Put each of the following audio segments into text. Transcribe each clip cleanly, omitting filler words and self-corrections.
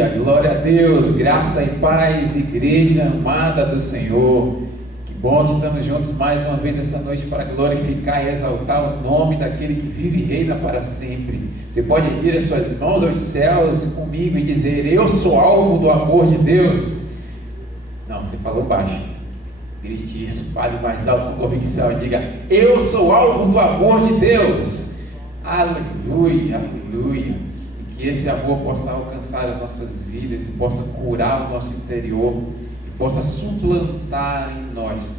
Aleluia, glória a Deus, graça e paz, igreja amada do Senhor. Que bom que estamos juntos mais uma vez essa noite para glorificar e exaltar o nome daquele que vive e reina para sempre. Você pode erguer as suas mãos aos céus comigo e dizer: eu sou alvo do amor de Deus. Não, você falou baixo. Grite isso, fale mais alto com convicção e diga: eu sou alvo do amor de Deus. Aleluia, aleluia. Que esse amor possa alcançar as nossas vidas e possa curar o nosso interior e possa suplantar em nós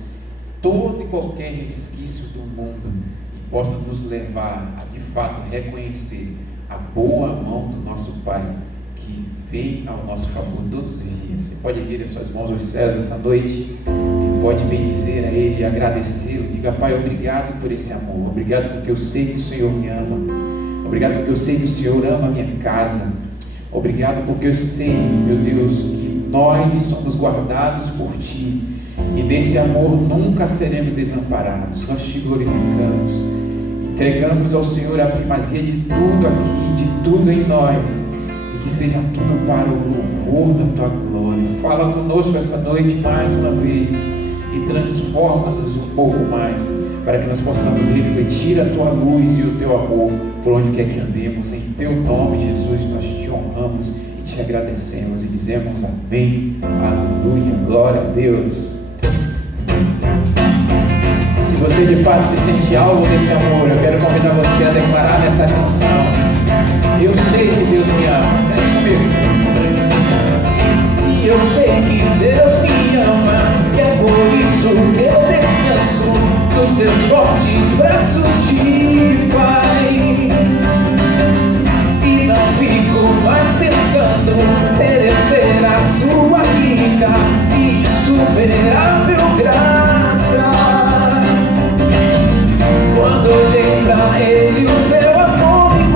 todo e qualquer resquício do mundo e possa nos levar a de fato reconhecer a boa mão do nosso Pai que vem ao nosso favor todos os dias. Você pode erguer as suas mãos aos céus essa noite e pode bendizer a Ele e agradecê-lo. Diga: Pai, obrigado por esse amor, obrigado porque eu sei que o Senhor me ama. Obrigado porque eu sei que o Senhor ama a minha casa. Obrigado porque eu sei, meu Deus, que nós somos guardados por Ti. E nesse amor nunca seremos desamparados. Nós Te glorificamos. Entregamos ao Senhor a primazia de tudo aqui, de tudo em nós. E que seja tudo para o louvor da Tua glória. Fala conosco essa noite mais uma vez. E transforma-nos um pouco mais, para que nós possamos refletir a Tua luz e o Teu amor por onde quer que andemos. Em Teu nome, Jesus, nós Te honramos e Te agradecemos e dizemos amém, aleluia, glória a Deus. Se você de fato se sente alvo desse amor, eu quero convidar você a declarar nessa canção: eu sei que Deus me ama. Vem comigo. Se eu sei que Deus me ama, e é por isso que eu descanso nos Seus fortes braços de Pai, e não fico mais tentando merecer a Sua rica e insuperável graça. Quando olhei pra Ele, o Seu amor me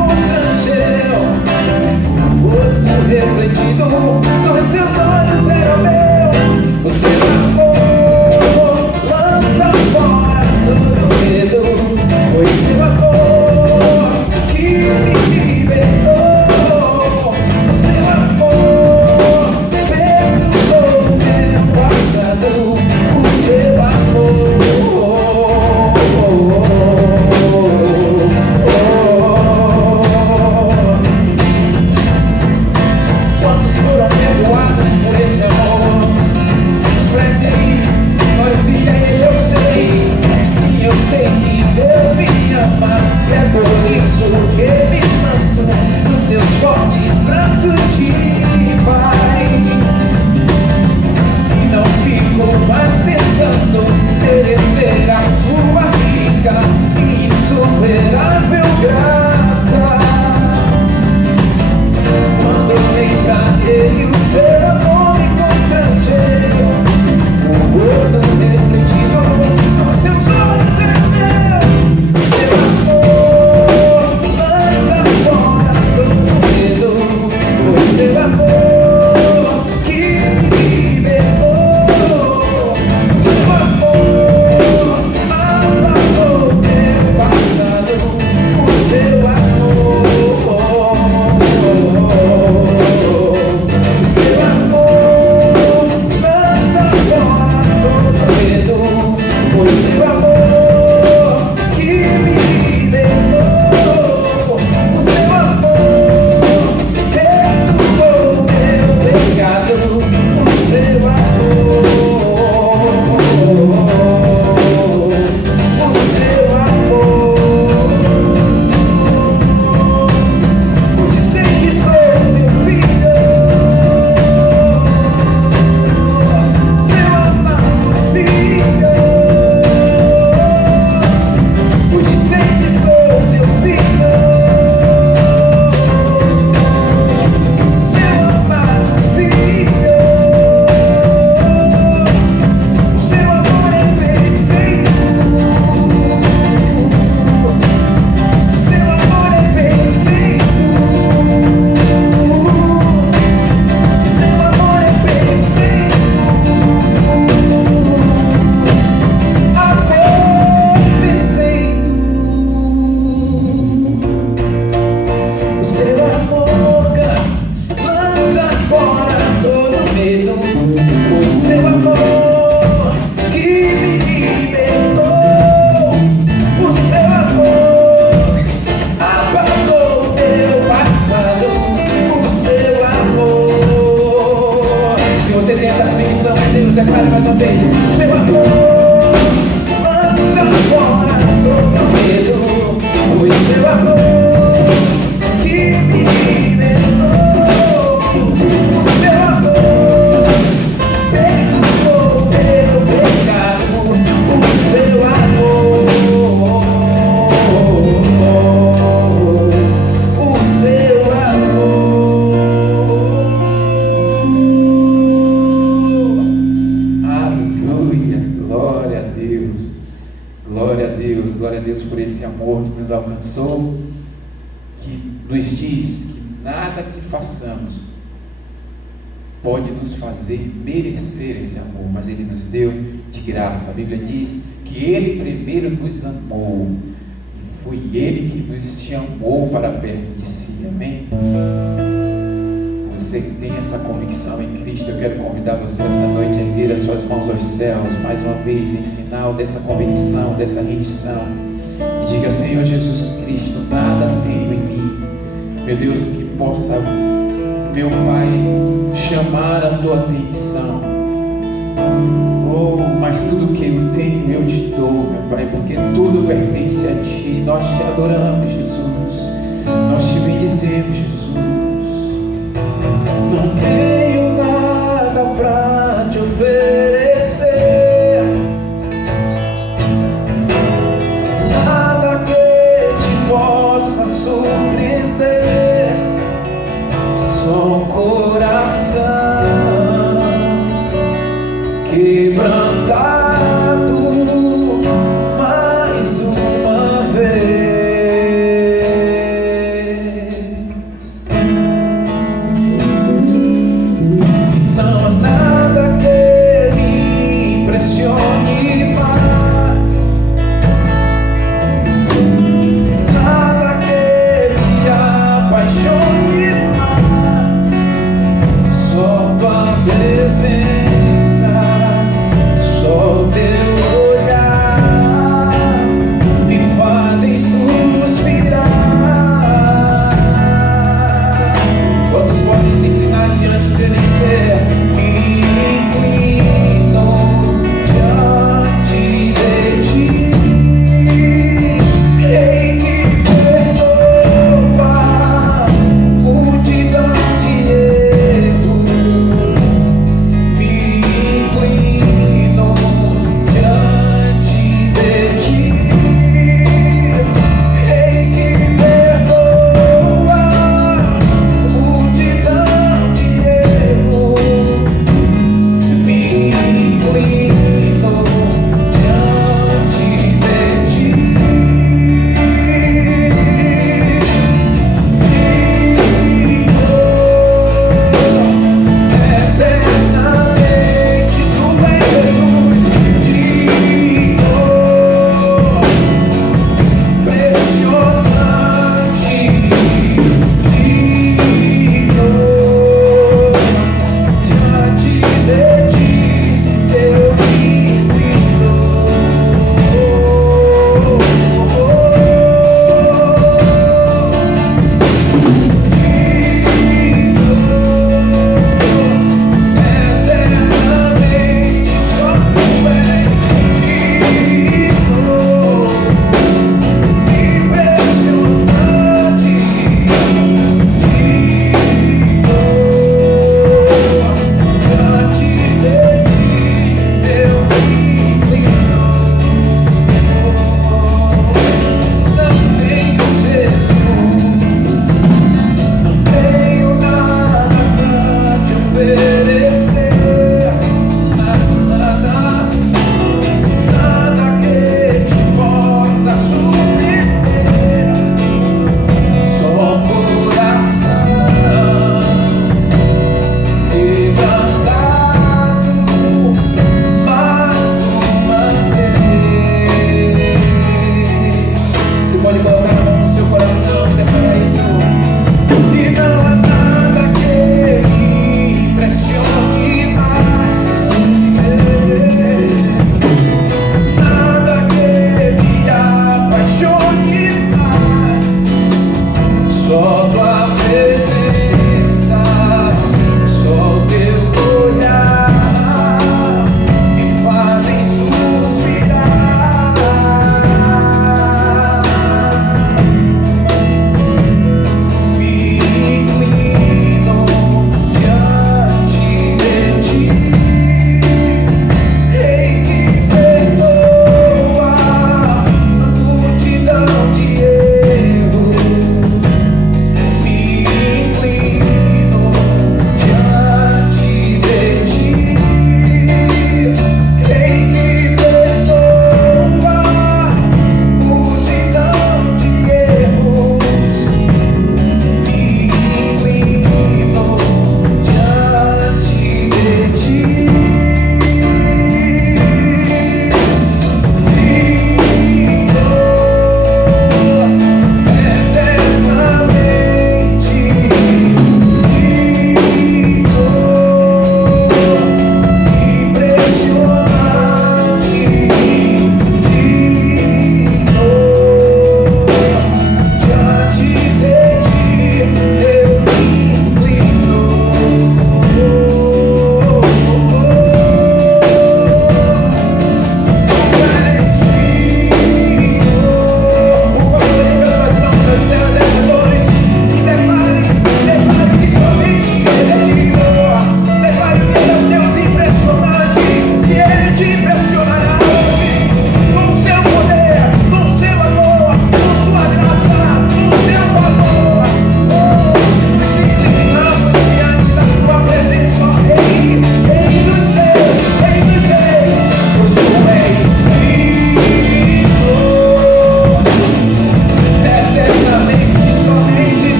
alcançou, que nos diz que nada que façamos pode nos fazer merecer esse amor, mas Ele nos deu de graça. A Bíblia diz que Ele primeiro nos amou, e foi Ele que nos chamou para perto de si, amém? Você que tem essa convicção em Cristo, eu quero convidar você essa noite a erguer as suas mãos aos céus, mais uma vez, em sinal dessa convicção, dessa rendição, e diga: Senhor Jesus Cristo, nada tenho em mim, meu Deus, que possa, meu Pai, chamar a tua atenção. Oh, mas tudo que eu tenho eu te dou, meu Pai, porque tudo pertence a ti. Nós te adoramos, Jesus, nós te bendizemos, Jesus. Não tenho nada para te oferecer, nada que te possa surpreender, só um coração quebrantado mais uma vez.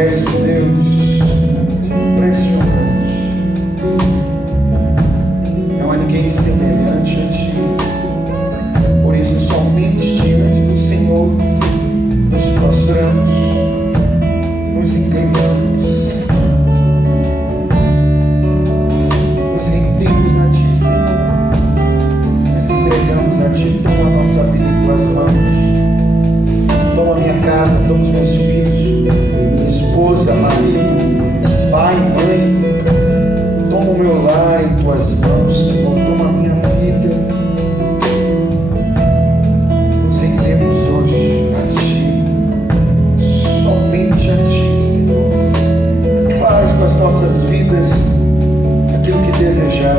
és um Deus impressionante. Não há ninguém semelhante a ti. Por isso, somente diante do Senhor nos prostramos, nos inclinamos, nos rendemos a ti, Senhor. Nos entregamos a ti. Toma a nossa vida em tuas mãos. Toma a minha casa, toma os meus filhos, minha esposa, marido, pai, mãe. Toma o meu lar em tuas mãos, Senhor. Toma a minha vida. Nos rendemos hoje a ti, somente a ti, Senhor. Faz com as nossas vidas aquilo que desejar,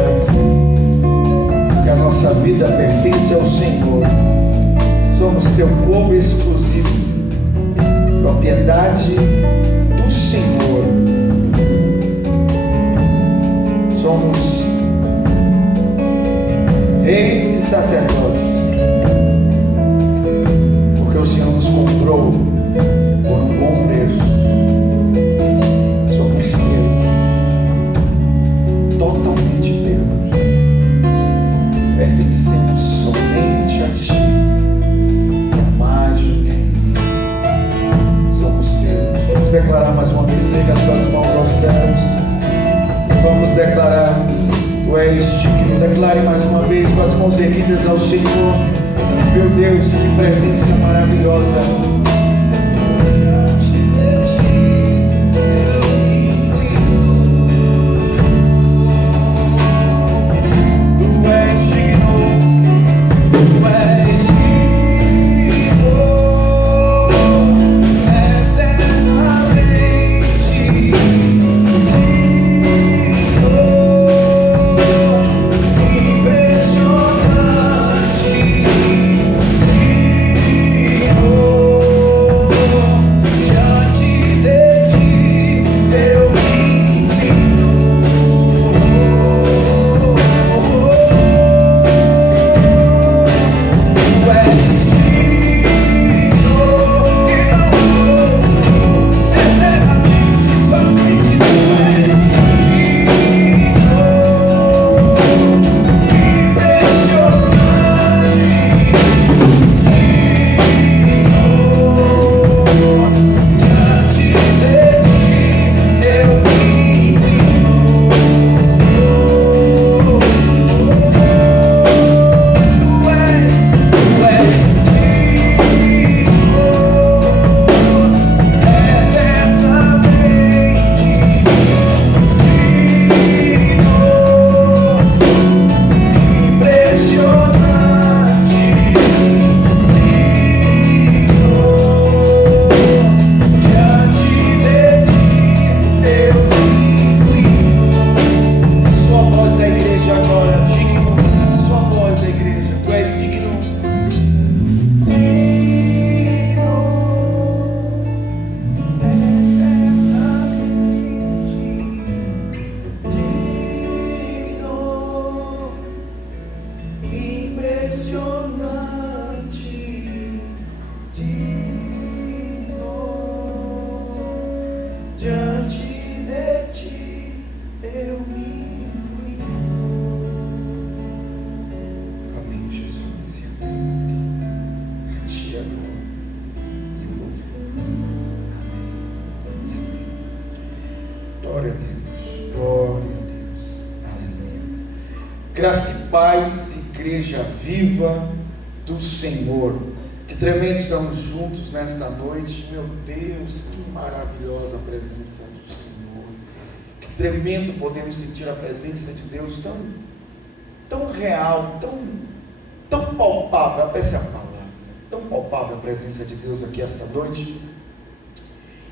porque a nossa vida pertence ao Senhor. Somos teu povo exclusivo, propriedade do Senhor. Somos reis e sacerdotes, porque o Senhor nos comprou por um bom preço. Somos teus, totalmente teus, pertencemos somente a ti. Declarar mais uma vez, erga as tuas mãos aos céus e vamos declarar: tu és digno. Declare mais uma vez com as mãos erguidas ao Senhor. Meu Deus, que presença maravilhosa. Glória a Deus, glória a Deus, aleluia. Graça e paz, igreja viva do Senhor. Que tremendo estamos juntos nesta noite. Meu Deus, que maravilhosa a presença do Senhor. Que tremendo podemos sentir a presença de Deus tão real, tão palpável. Essa é a palavra. Tão palpável a presença de Deus aqui esta noite.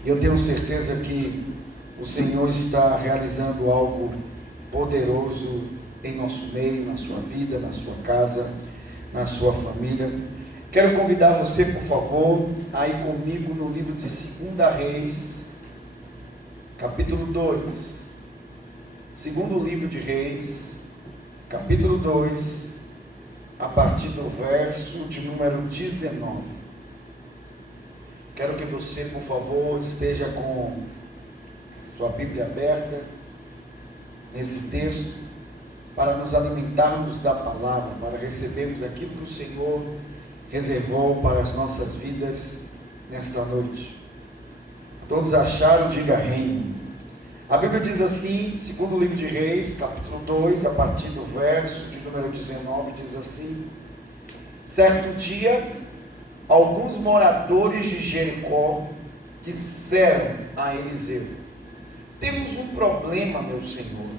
E eu tenho certeza que o Senhor está realizando algo poderoso em nosso meio, na sua vida, na sua casa, na sua família. Quero convidar você, por favor, a ir comigo no livro de 2 Reis, capítulo 2. Segundo livro de Reis, capítulo 2, a partir do verso de número 19. Quero que você, por favor, esteja com sua Bíblia aberta nesse texto, para nos alimentarmos da palavra, para recebermos aquilo que o Senhor reservou para as nossas vidas nesta noite. Todos acharam? Diga amém. A Bíblia diz assim, segundo o livro de Reis, capítulo 2, a partir do verso de número 19, diz assim: certo dia, alguns moradores de Jericó disseram a Eliseu: temos um problema, meu senhor.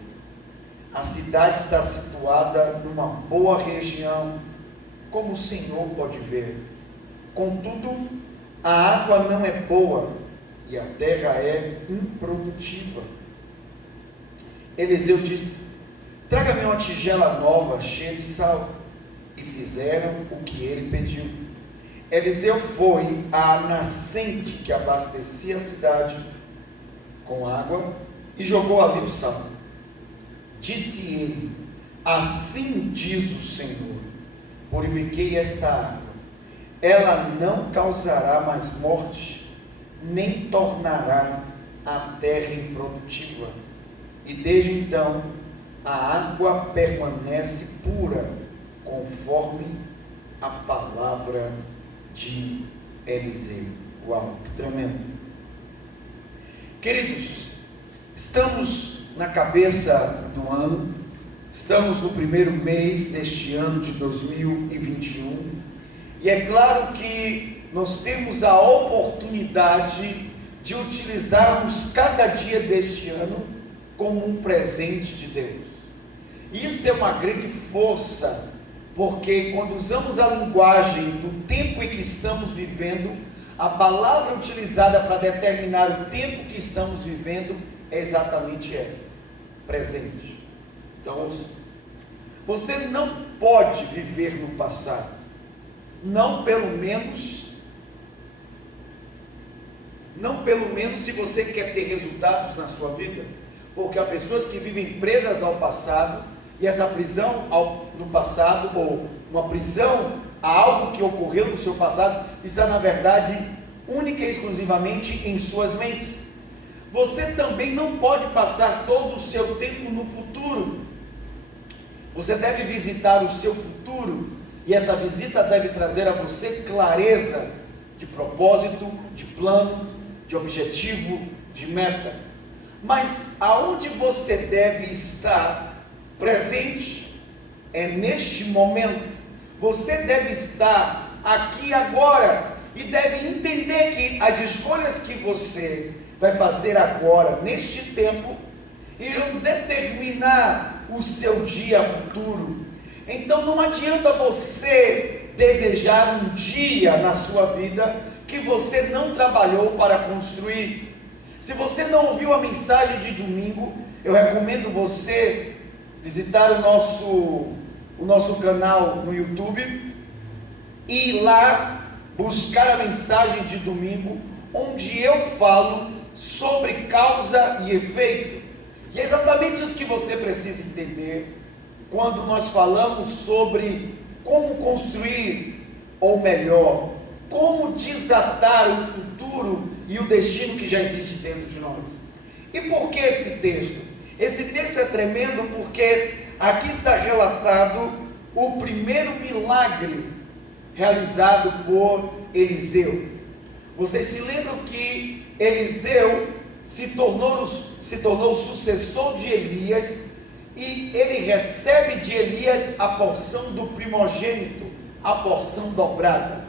A cidade está situada numa boa região, como o senhor pode ver. Contudo, a água não é boa e a terra é improdutiva. Eliseu disse: traga-me uma tigela nova cheia de sal. E fizeram o que ele pediu. Eliseu foi à nascente que abastecia a cidade com água e jogou ali o sal. Disse ele: assim diz o Senhor, purifiquei esta água, ela não causará mais morte, nem tornará a terra improdutiva. E desde então a água permanece pura, conforme a palavra de Eliseu. Uau, que tremendo. Queridos, estamos na cabeça do ano, estamos no primeiro mês deste ano de 2021, e é claro que nós temos a oportunidade de utilizarmos cada dia deste ano como um presente de Deus. Isso é uma grande força, porque quando usamos a linguagem do tempo em que estamos vivendo, a palavra utilizada para determinar o tempo que estamos vivendo é exatamente essa: presente. Então ouça, você não pode viver no passado, não pelo menos se você quer ter resultados na sua vida, porque há pessoas que vivem presas ao passado, e essa prisão no passado, ou uma prisão a algo que ocorreu no seu passado, está na verdade única e exclusivamente em suas mentes. Você também não pode passar todo o seu tempo no futuro. Você deve visitar o seu futuro, e essa visita deve trazer a você clareza de propósito, de plano, de objetivo, de meta. Mas aonde você deve estar presente é neste momento. Você deve estar aqui agora e deve entender que as escolhas que você vai fazer agora, neste tempo, irão determinar o seu dia futuro. Então não adianta você desejar um dia na sua vida que você não trabalhou para construir. Se você não ouviu a mensagem de domingo, eu recomendo você visitar o nosso canal no YouTube e ir lá buscar a mensagem de domingo, onde eu falo sobre causa e efeito. E é exatamente isso que você precisa entender quando nós falamos sobre como construir, ou melhor, como desatar o futuro e o destino que já existe dentro de nós. E por que esse texto? Esse texto é tremendo porque aqui está relatado o primeiro milagre realizado por Eliseu. Vocês se lembram que Eliseu se tornou o sucessor de Elias, e ele recebe de Elias a porção do primogênito, a porção dobrada.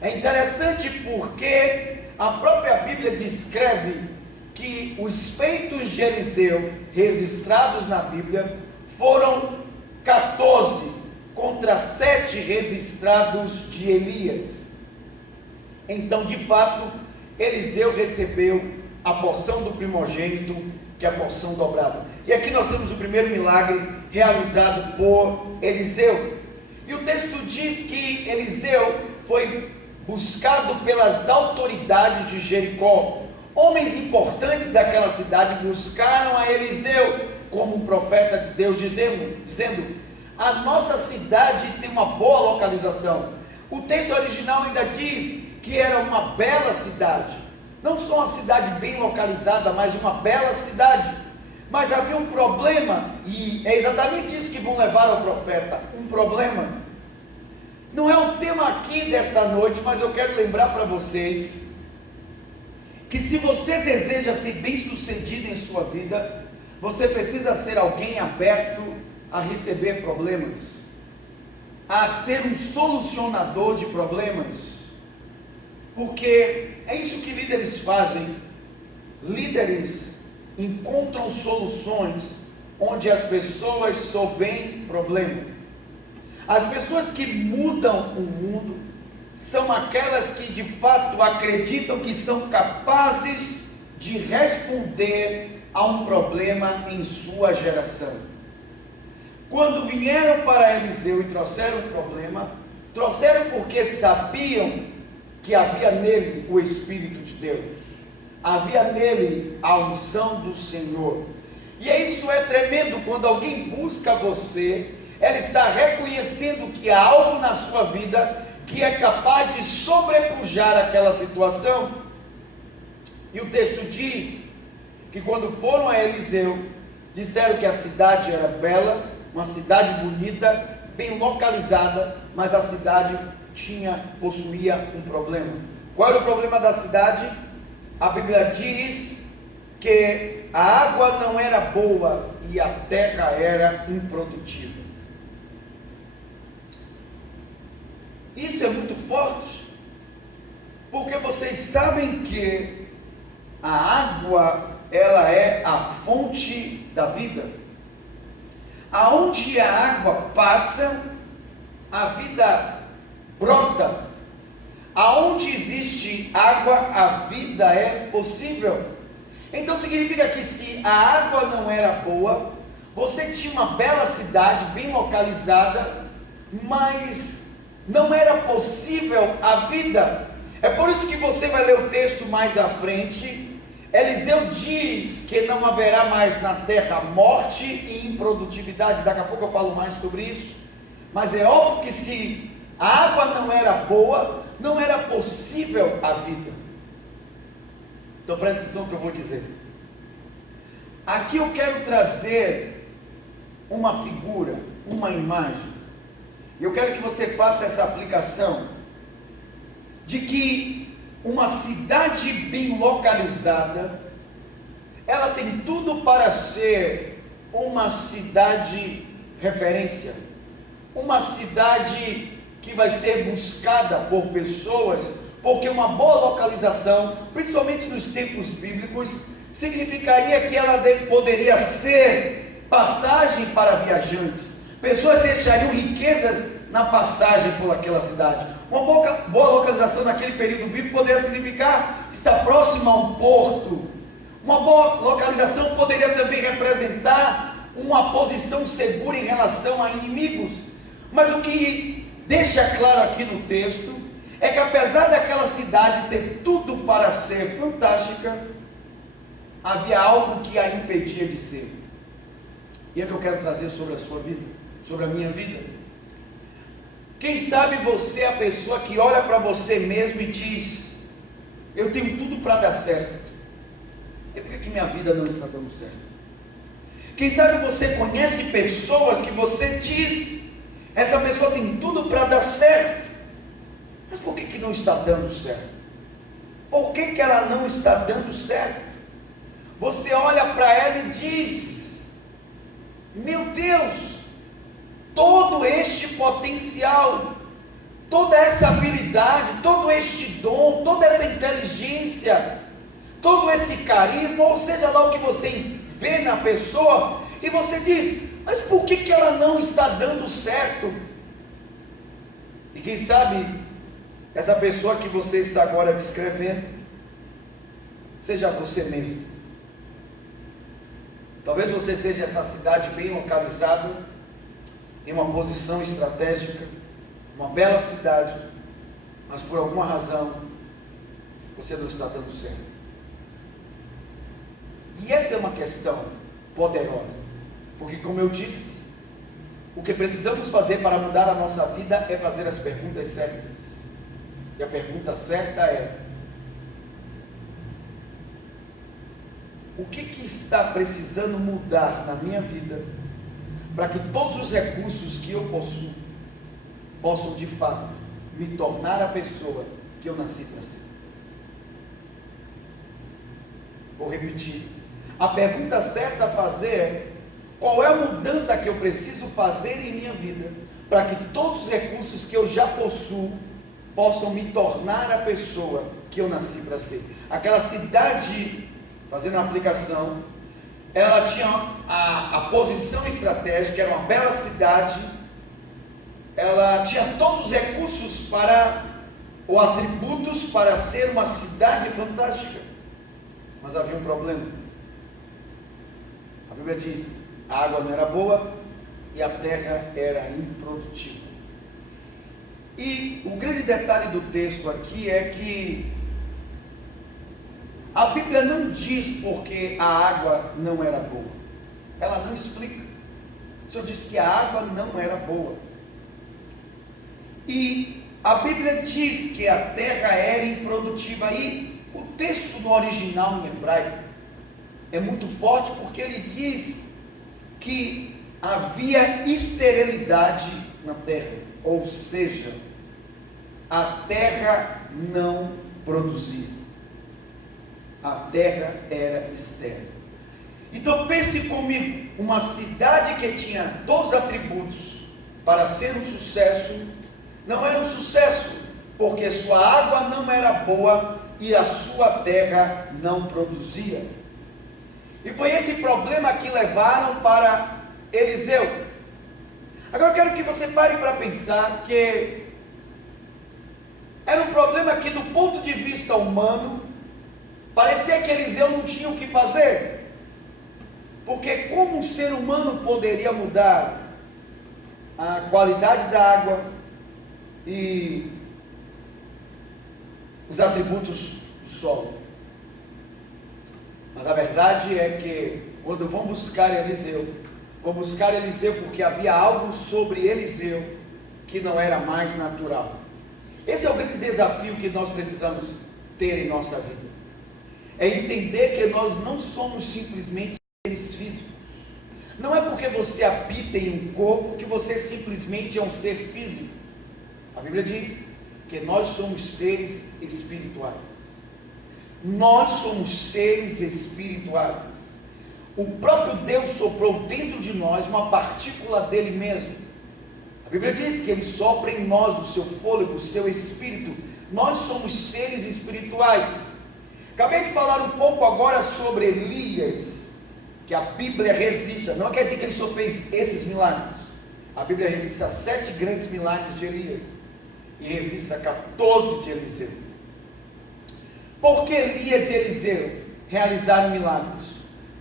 É interessante porque a própria Bíblia descreve que os feitos de Eliseu registrados na Bíblia foram 14 contra 7 registrados de Elias. Então, de fato, Eliseu recebeu a porção do primogênito, que é a porção dobrada. E aqui nós temos o primeiro milagre realizado por Eliseu. E o texto diz que Eliseu foi buscado pelas autoridades de Jericó. Homens importantes daquela cidade buscaram a Eliseu como um profeta de Deus, dizendo: a nossa cidade tem uma boa localização. O texto original ainda diz que era uma bela cidade, não só uma cidade bem localizada, mas uma bela cidade. Mas havia um problema, e é exatamente isso que vão levar ao profeta, um problema. Não é o tema aqui desta noite, mas eu quero lembrar para vocês, que se você deseja ser bem sucedido em sua vida, você precisa ser alguém aberto a receber problemas, a ser um solucionador de problemas, porque é isso que líderes fazem. Líderes encontram soluções onde as pessoas só veem problema. As pessoas que mudam o mundo são aquelas que de fato acreditam que são capazes de responder a um problema em sua geração. Quando vieram para Eliseu e trouxeram um problema, trouxeram porque sabiam que havia nele o Espírito de Deus, havia nele a unção do Senhor. E isso é tremendo. Quando alguém busca você, ela está reconhecendo que há algo na sua vida que é capaz de sobrepujar aquela situação. E o texto diz que quando foram a Eliseu, disseram que a cidade era bela, uma cidade bonita, bem localizada, mas a cidade possuía um problema. Qual era o problema da cidade? A Bíblia diz que a água não era boa e a terra era improdutível. Isso é muito forte, porque vocês sabem que a água, ela é a fonte da vida. Aonde a água passa, a vida brota. Aonde existe água, a vida é possível. Então significa que se a água não era boa, você tinha uma bela cidade, bem localizada, mas não era possível a vida. É por isso que você vai ler o texto mais à frente. Eliseu diz que não haverá mais na terra morte e improdutividade. Daqui a pouco eu falo mais sobre isso. Mas é óbvio que se a água não era boa, não era possível a vida. Então presta atenção no que eu vou dizer. Aqui eu quero trazer uma figura, uma imagem. E eu quero que você faça essa aplicação de que uma cidade bem localizada, ela tem tudo para ser uma cidade referência, uma cidade que vai ser buscada por pessoas, porque uma boa localização, principalmente nos tempos bíblicos, significaria que ela poderia ser passagem para viajantes. Pessoas deixariam riquezas na passagem por aquela cidade. Uma boa localização naquele período bíblico poderia significar estar próximo a um porto. Uma boa localização poderia também representar uma posição segura em relação a inimigos. Mas o que deixa claro aqui no texto é que apesar daquela cidade ter tudo para ser fantástica, havia algo que a impedia de ser. E é o que eu quero trazer sobre a sua vida, sobre a minha vida. Quem sabe você é a pessoa que olha para você mesmo e diz: eu tenho tudo para dar certo, e por que minha vida não está dando certo? Quem sabe você conhece pessoas que você diz: essa pessoa tem tudo para dar certo, mas por que não está dando certo? Por que ela não está dando certo? Você olha para ela e diz: meu Deus, todo este potencial, toda essa habilidade, todo este dom, toda essa inteligência, todo esse carisma, ou seja lá o que você vê na pessoa, e você diz: mas por que ela não está dando certo? E quem sabe essa pessoa que você está agora descrevendo seja você mesmo. Talvez você seja essa cidade bem localizada, em uma posição estratégica, uma bela cidade, mas por alguma razão você não está dando certo. E essa é uma questão poderosa, porque, como eu disse, o que precisamos fazer para mudar a nossa vida é fazer as perguntas certas. E a pergunta certa é: o que está precisando mudar na minha vida para que todos os recursos que eu possuo possam de fato me tornar a pessoa que eu nasci para ser. Vou repetir. A pergunta certa a fazer é: qual é a mudança que eu preciso fazer em minha vida para que todos os recursos que eu já possuo possam me tornar a pessoa que eu nasci para ser? Aquela cidade, fazendo a aplicação, ela tinha a posição estratégica, era uma bela cidade, ela tinha todos os recursos ou atributos para ser uma cidade fantástica, mas havia um problema. A Bíblia diz: a água não era boa e a terra era improdutiva. E o grande detalhe do texto aqui é que a Bíblia não diz porque a água não era boa, ela não explica, só diz que a água não era boa. E a Bíblia diz que a terra era improdutiva, e o texto no original em hebraico é muito forte, porque ele diz que havia esterilidade na terra, ou seja, a terra não produzia. A terra era estéril. Então pense comigo, uma cidade que tinha todos os atributos para ser um sucesso, não era um sucesso, porque sua água não era boa e a sua terra não produzia. E foi esse problema que levaram para Eliseu. Agora eu quero que você pare para pensar que era um problema que, do ponto de vista humano, parecia que Eliseu não tinha o que fazer, porque como um ser humano poderia mudar a qualidade da água e os atributos do solo? Mas a verdade é que quando vão buscar Eliseu porque havia algo sobre Eliseu que não era mais natural. Esse é o grande desafio que nós precisamos ter em nossa vida. É entender que nós não somos simplesmente seres físicos. Não é porque você habita em um corpo que você simplesmente é um ser físico. A Bíblia diz que nós somos seres espirituais. Nós somos seres espirituais. O próprio Deus soprou dentro de nós uma partícula dele mesmo. A Bíblia diz que ele sopra em nós o seu fôlego, o seu espírito. Nós somos seres espirituais. Acabei de falar um pouco agora sobre Elias, que a Bíblia registra. Não quer dizer que ele só fez esses milagres. A Bíblia registra 7 grandes milagres de Elias e registra 14 de Eliseu. Por que Elias e Eliseu realizaram milagres?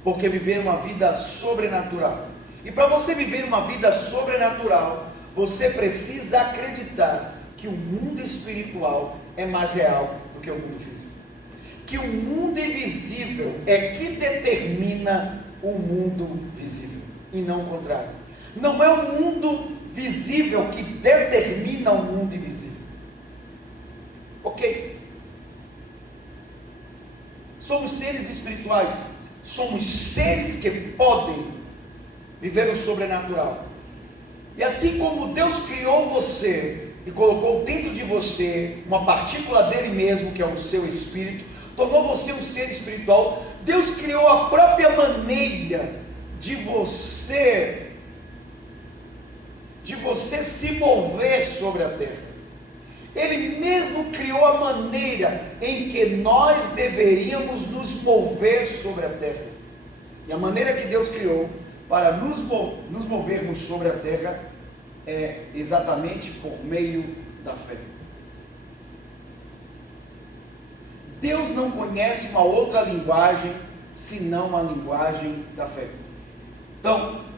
Porque viveram uma vida sobrenatural. E para você viver uma vida sobrenatural, você precisa acreditar que o mundo espiritual é mais real do que o mundo físico. Que o mundo invisível é que determina o mundo visível, e não o contrário. Não é o mundo visível que determina o mundo invisível. Ok? Somos seres espirituais, somos seres que podem viver o sobrenatural. E assim como Deus criou você e colocou dentro de você uma partícula dele mesmo, que é o seu espírito, tornou você um ser espiritual, Deus criou a própria maneira de você se mover sobre a terra. Ele mesmo criou a maneira em que nós deveríamos nos mover sobre a terra. E a maneira que Deus criou para nos movermos sobre a terra é exatamente por meio da fé. Deus não conhece uma outra linguagem senão a linguagem da fé. Então,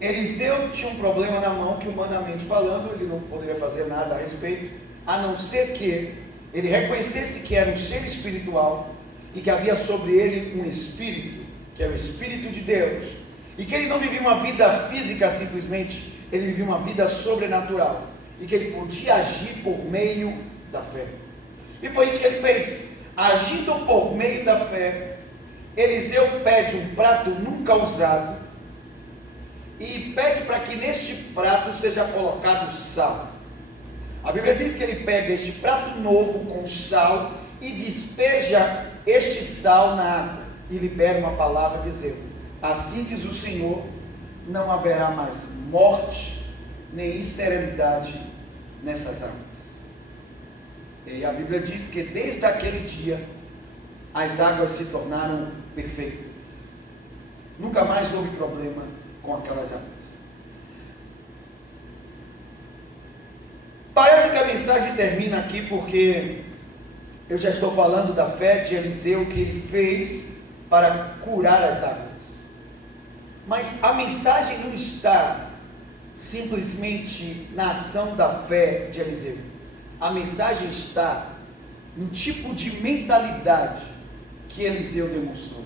Eliseu tinha um problema na mão que, humanamente falando, ele não poderia fazer nada a respeito, a não ser que ele reconhecesse que era um ser espiritual e que havia sobre ele um espírito, que era o Espírito de Deus, e que ele não vivia uma vida física simplesmente, ele vivia uma vida sobrenatural, e que ele podia agir por meio da fé. E foi isso que ele fez. Agindo por meio da fé, Eliseu pede um prato nunca usado e pede para que neste prato seja colocado sal. A Bíblia diz que ele pega este prato novo com sal e despeja este sal na água e libera uma palavra dizendo: assim diz o Senhor, não haverá mais morte nem esterilidade nessas águas. E a Bíblia diz que desde aquele dia as águas se tornaram perfeitas. Nunca mais houve problema com aquelas águas. Parece que a mensagem termina aqui porque eu já estou falando da fé de Eliseu que ele fez para curar as águas. Mas a mensagem não está simplesmente na ação da fé de Eliseu. A mensagem está no tipo de mentalidade que Eliseu demonstrou.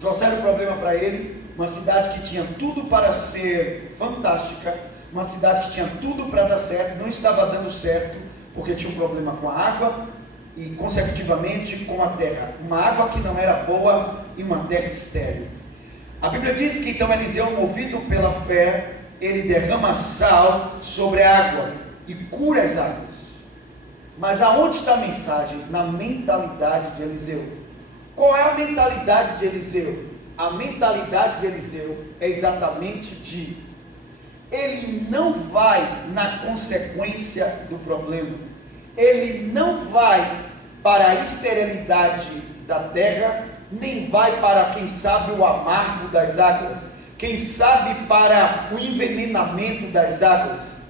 Trouxeram o problema para ele, uma cidade que tinha tudo para ser fantástica, uma cidade que tinha tudo para dar certo, não estava dando certo, porque tinha um problema com a água e consecutivamente com a terra, uma água que não era boa e uma terra estéril. A Bíblia diz que então Eliseu, movido pela fé, ele derrama sal sobre a água e cura as águas. Mas aonde está a mensagem? Na mentalidade de Eliseu. Qual é a mentalidade de Eliseu? A mentalidade de Eliseu é exatamente de: ele não vai na consequência do problema, ele não vai para a esterilidade da terra, nem vai para, quem sabe, o amargo das águas, quem sabe para o envenenamento das águas.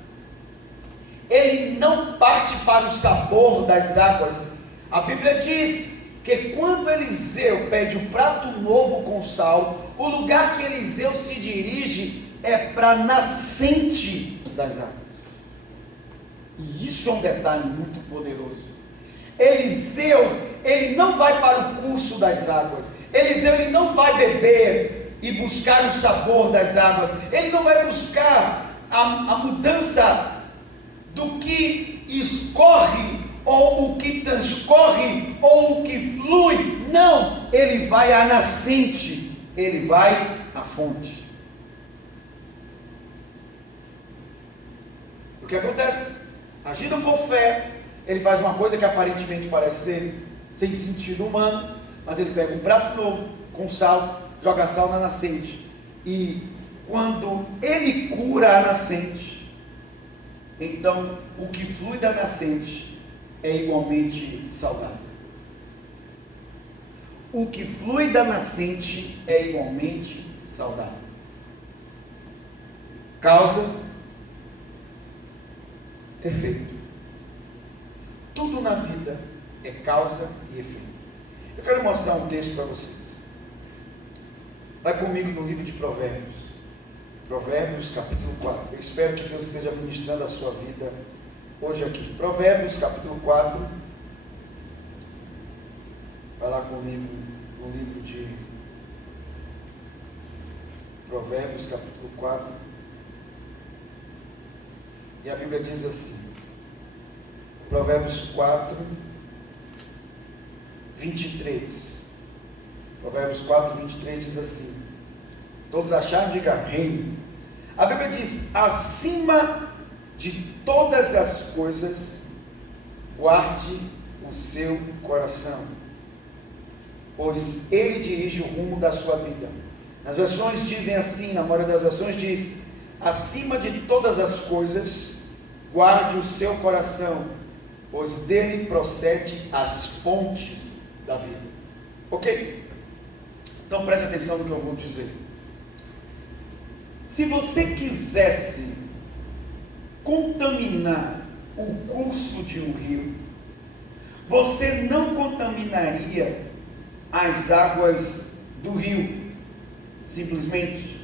Ele não parte para o sabor das águas. A Bíblia diz que quando Eliseu pede um prato novo com sal, o lugar que Eliseu se dirige é para a nascente das águas. E isso é um detalhe muito poderoso. Eliseu, ele não vai para o curso das águas. Eliseu, ele não vai beber e buscar o sabor das águas. Ele não vai buscar a mudança do que escorre, ou o que transcorre, ou o que flui. Não, ele vai à nascente, ele vai à fonte. O que acontece? Agindo por fé, ele faz uma coisa que aparentemente parece ser sem sentido humano, mas ele pega um prato novo com sal, joga sal na nascente, e quando ele cura a nascente, então o que flui da nascente é igualmente saudável. O que flui da nascente é igualmente saudável. Causa, efeito. Tudo na vida é causa e efeito. Eu quero mostrar um texto para vocês. Vai comigo no livro de Provérbios. Provérbios capítulo 4. Eu espero que Deus esteja ministrando a sua vida hoje aqui. Provérbios capítulo 4. Vai lá comigo no livro de Provérbios capítulo 4. E a Bíblia diz assim, Provérbios 4, 23. Provérbios 4, 23 diz assim: todos acharam? Diga reino. A Bíblia diz: acima de todas as coisas, guarde o seu coração, pois ele dirige o rumo da sua vida. Nas versões dizem assim, na maioria das versões diz: acima de todas as coisas, guarde o seu coração, pois dele procede as fontes da vida. Ok? Então preste atenção no que eu vou dizer. Se você quisesse contaminar o curso de um rio, você não contaminaria as águas do rio, simplesmente.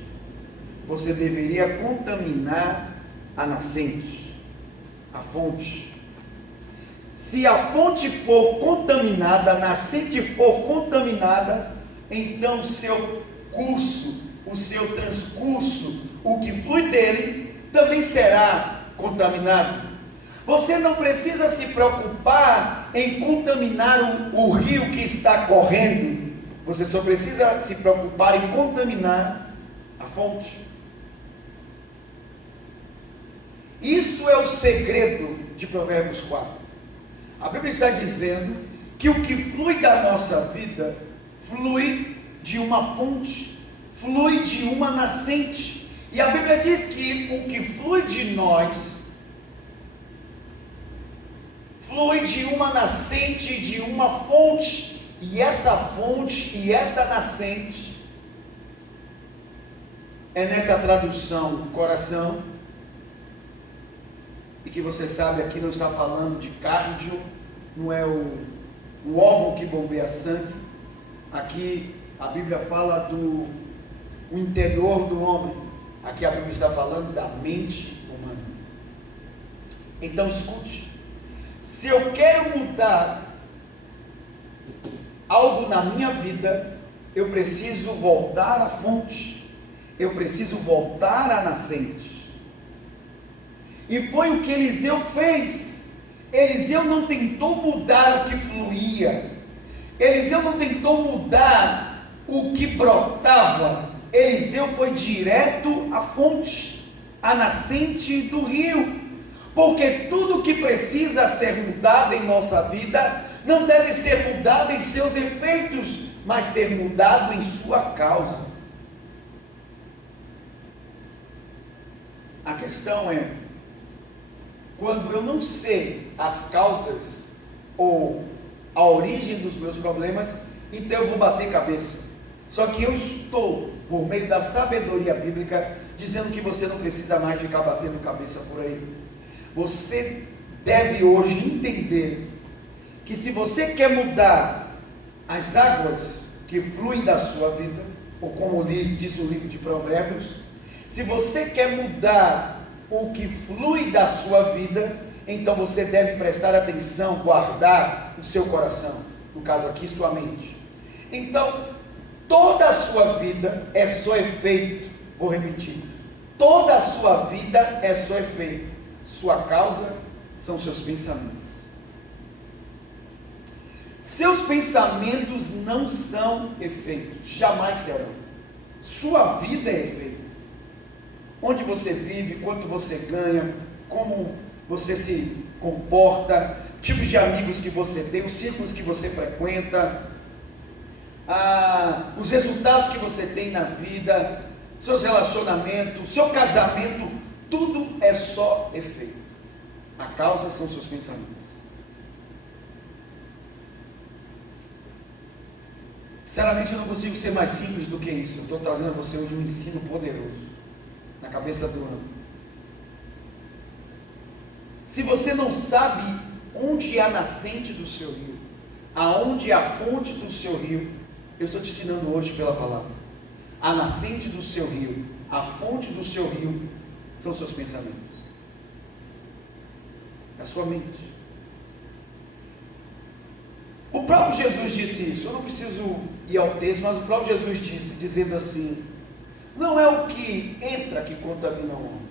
Você deveria contaminar a nascente, a fonte. Se a fonte for contaminada, a nascente for contaminada, então o seu curso, o seu transcurso, o que flui dele, também será contaminado. Você não precisa se preocupar em contaminar o rio que está correndo. Você só precisa se preocupar em contaminar a fonte. Isso é o segredo de Provérbios 4. A Bíblia está dizendo que o que flui da nossa vida flui de uma fonte, flui de uma nascente. E a Bíblia diz que o que flui de nós flui de uma nascente, de uma fonte. E essa fonte e essa nascente é nessa tradução coração. E que você sabe, aqui não está falando de cardio, não é o órgão que bombeia sangue. Aqui a Bíblia fala do interior do homem. Aqui a Bíblia está falando da mente humana. Então escute, se eu quero mudar algo na minha vida, eu preciso voltar à fonte, eu preciso voltar à nascente. E foi o que Eliseu fez. Eliseu não tentou mudar o que fluía, Eliseu não tentou mudar o que brotava. Eliseu foi direto à fonte, à nascente do rio, porque tudo que precisa ser mudado em nossa vida não deve ser mudado em seus efeitos, mas ser mudado em sua causa. A questão é, quando eu não sei as causas ou a origem dos meus problemas, então eu vou bater cabeça. Só que eu estou, por meio da sabedoria bíblica, dizendo que você não precisa mais ficar batendo cabeça por aí. Você deve hoje entender que se você quer mudar as águas que fluem da sua vida, ou como diz o livro de Provérbios, se você quer mudar o que flui da sua vida, então você deve prestar atenção, guardar o seu coração, no caso aqui sua mente. Então toda a sua vida é só efeito. Vou repetir, toda a sua vida é só efeito, sua causa são seus pensamentos. Seus pensamentos não são efeitos, jamais serão. Sua vida é efeito. Onde você vive, quanto você ganha, como você se comporta, tipos de amigos que você tem, os círculos que você frequenta, os resultados que você tem na vida, seus relacionamentos, seu casamento, tudo é só efeito. A causa são seus pensamentos. Sinceramente, eu não consigo ser mais simples do que isso. Eu estou trazendo a você hoje um ensino poderoso na cabeça do ano. Se você não sabe onde é a nascente do seu rio, aonde é a fonte do seu rio, eu estou te ensinando hoje pela palavra. A nascente do seu rio, a fonte do seu rio, são seus pensamentos, é a sua mente. O próprio Jesus disse isso. Eu não preciso ir ao texto, mas o próprio Jesus disse, dizendo assim: não é o que entra que contamina o homem,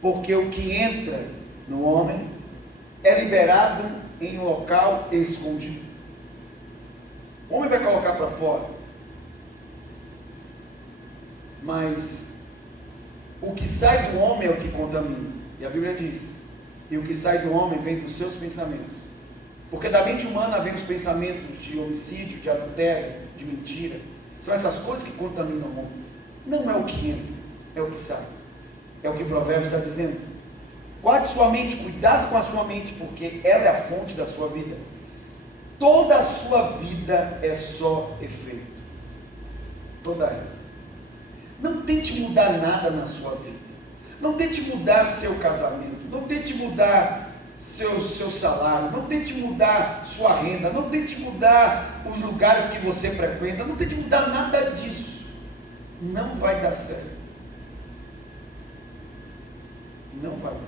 porque o que entra no homem é liberado em um local escondido. O homem vai colocar para fora, mas o que sai do homem é o que contamina. E a Bíblia diz: e o que sai do homem vem dos seus pensamentos. Porque da mente humana vem os pensamentos de homicídio, de adultério, de mentira. São essas coisas que contaminam o homem. Não é o que entra, é o que sai. É o que o Provérbios está dizendo. Guarde sua mente, cuidado com a sua mente, porque ela é a fonte da sua vida. Toda a sua vida é só efeito. Toda ela. Não tente mudar nada na sua vida. Não tente mudar seu casamento. Não tente mudar seu salário. Não tente mudar sua renda. Não tente mudar os lugares que você frequenta. Não tente mudar nada disso. Não vai dar certo. Não vai dar.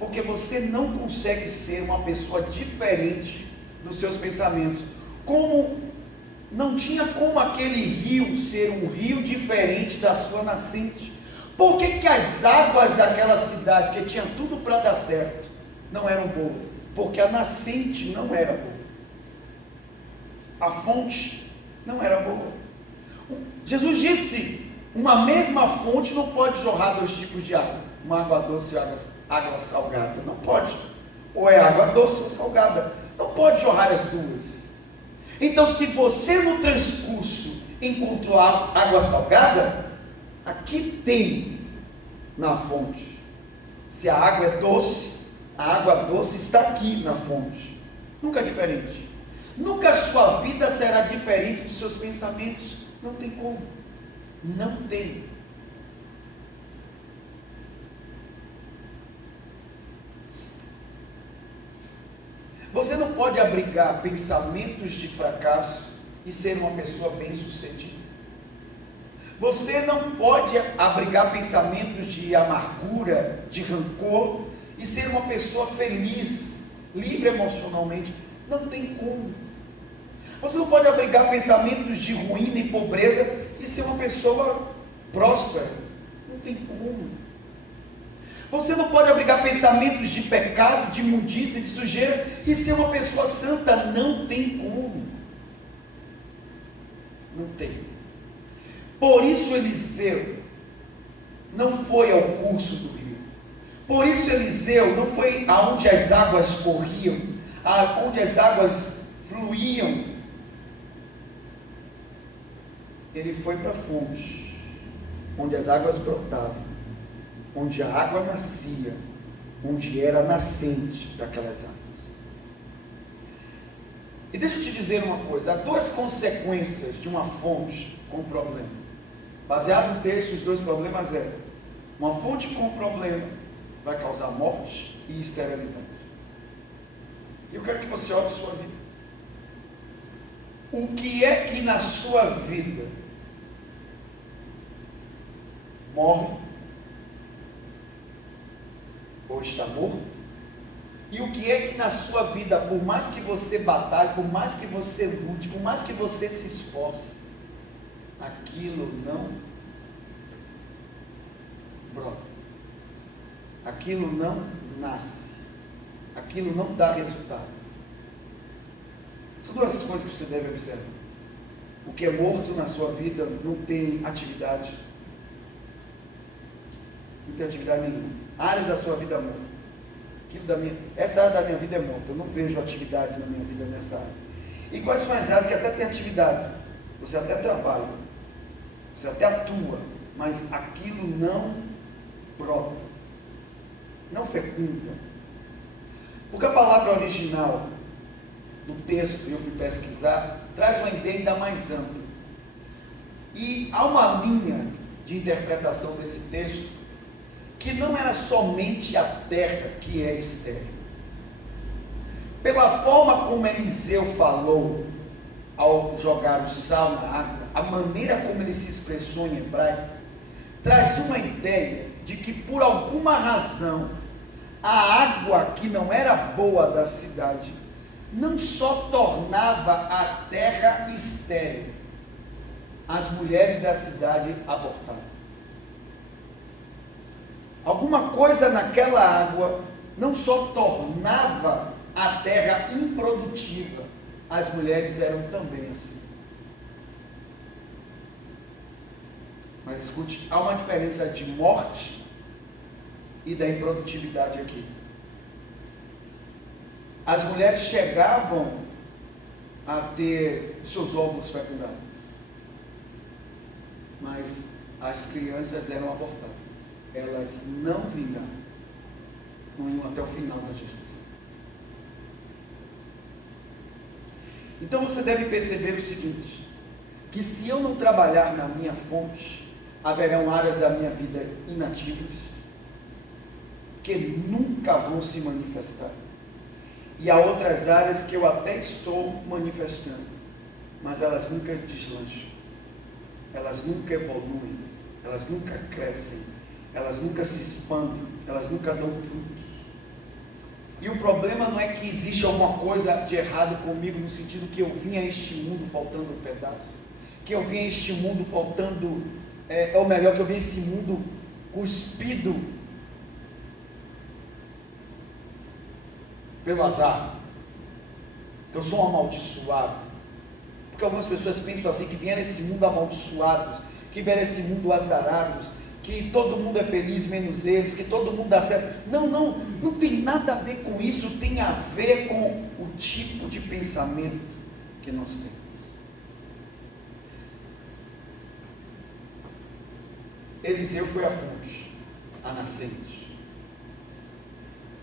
Porque você não consegue ser uma pessoa diferente dos seus pensamentos. Como não tinha como aquele rio ser um rio diferente da sua nascente. Por que as águas daquela cidade, que tinha tudo para dar certo, não eram boas? Porque a nascente não era boa. A fonte não era boa. Jesus disse, uma mesma fonte não pode jorrar dois tipos de água, uma água doce e água salgada, não pode. Ou é água doce ou salgada, não pode jorrar as duas. Então, se você no transcurso encontrou água salgada, aqui tem na fonte. Se a água é doce, a água doce está aqui na fonte. Nunca diferente. Nunca a sua vida será diferente dos seus pensamentos. Não tem como. Não tem. Você não pode abrigar pensamentos de fracasso e ser uma pessoa bem-sucedida. Você não pode abrigar pensamentos de amargura, de rancor e ser uma pessoa feliz, livre emocionalmente. Não tem como. Você não pode abrigar pensamentos de ruína e pobreza e ser uma pessoa próspera. Não tem como. Você não pode abrigar pensamentos de pecado, de imundícia, de sujeira e ser uma pessoa santa. Não tem como. Não tem. Por isso Eliseu não foi ao curso do rio. Por isso Eliseu não foi aonde as águas corriam, aonde as águas fluíam. Ele foi para a fonte, onde as águas brotavam, onde a água nascia, onde era a nascente daquelas águas. E deixa eu te dizer uma coisa, há duas consequências de uma fonte com problema. Baseado no texto, os dois problemas é: uma fonte com problema vai causar morte e esterilidade. E eu quero que você olhe a sua vida. O que é que na sua vida morre ou está morto? E o que é que na sua vida, por mais que você batalhe, por mais que você lute, por mais que você se esforce, aquilo não brota, aquilo não nasce, aquilo não dá resultado. São duas coisas que você deve observar. O que é morto na sua vida não tem atividade. Não tem atividade nenhuma. Áreas da sua vida morta. Essa área da minha vida é morta. Eu não vejo atividade na minha vida nessa área. E quais são as áreas que até tem atividade? Você até trabalha, você até atua, mas aquilo não brota, não fecunda. Porque a palavra original do texto, eu fui pesquisar, traz uma ideia ainda mais ampla. E há uma linha de interpretação desse texto que não era somente a terra que era estéril. Pela forma como Eliseu falou ao jogar o sal na água, a maneira como ele se expressou em hebraico, traz uma ideia de que por alguma razão a água que não era boa da cidade não só tornava a terra estéril, as mulheres da cidade abortavam. Alguma coisa naquela água não só tornava a terra improdutiva, as mulheres eram também assim. Mas escute, há uma diferença de morte e da improdutividade aqui. As mulheres chegavam a ter seus óvulos fecundados, mas as crianças eram abortadas. Elas não vingavam, não iam até o final da gestação. Então você deve perceber o seguinte, que se eu não trabalhar na minha fonte, haverão áreas da minha vida inativas, que nunca vão se manifestar. E há outras áreas que eu até estou manifestando, mas elas nunca deslancham, elas nunca evoluem, elas nunca crescem, elas nunca se expandem, elas nunca dão frutos. E o problema não é que existe alguma coisa de errado comigo, no sentido que eu vim a este mundo faltando um pedaço, que eu vim a este mundo faltando, ou melhor, que eu vim a esse mundo cuspido pelo azar, que eu sou um amaldiçoado, Porque algumas pessoas pensam assim, que vieram esse mundo amaldiçoados, que vieram esse mundo azarados, que todo mundo é feliz menos eles, que todo mundo dá certo. Não tem nada a ver com isso, tem a ver com o tipo de pensamento que nós temos. Eliseu foi a fonte, a nascente.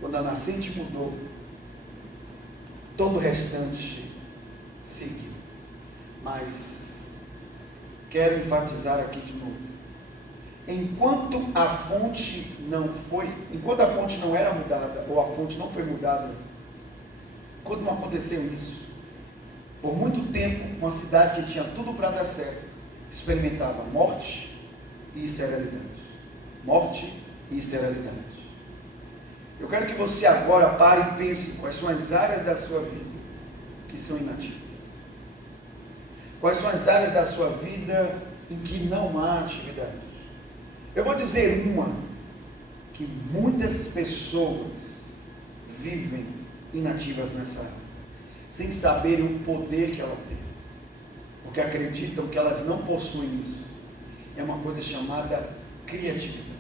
Quando a nascente mudou, todo o restante seguiu. Mas quero enfatizar aqui de novo. Enquanto a fonte não era mudada, ou a fonte não foi mudada, quando não aconteceu isso, por muito tempo, uma cidade que tinha tudo para dar certo, experimentava morte e esterilidade. Morte e esterilidade. Eu quero que você agora pare e pense quais são as áreas da sua vida que são inativas. Quais são as áreas da sua vida em que não há atividade? Eu vou dizer uma, que muitas pessoas vivem inativas nessa área, sem saber o poder que ela tem, porque acreditam que elas não possuem isso. É uma coisa chamada criatividade.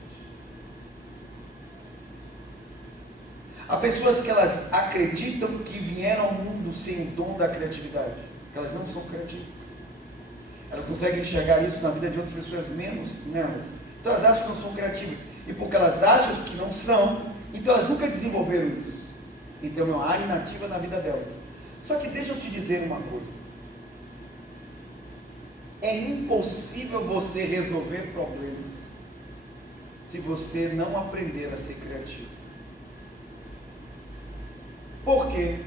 Há pessoas que elas acreditam que vieram ao mundo sem o dom da criatividade, que elas não são criativas. Elas conseguem enxergar isso na vida de outras pessoas menos nelas. Então elas acham que não são criativas. E porque elas acham que não são, então elas nunca desenvolveram isso. Então é uma área inativa na vida delas. Só que deixa eu te dizer uma coisa. É impossível você resolver problemas se você não aprender a ser criativo. Por quê?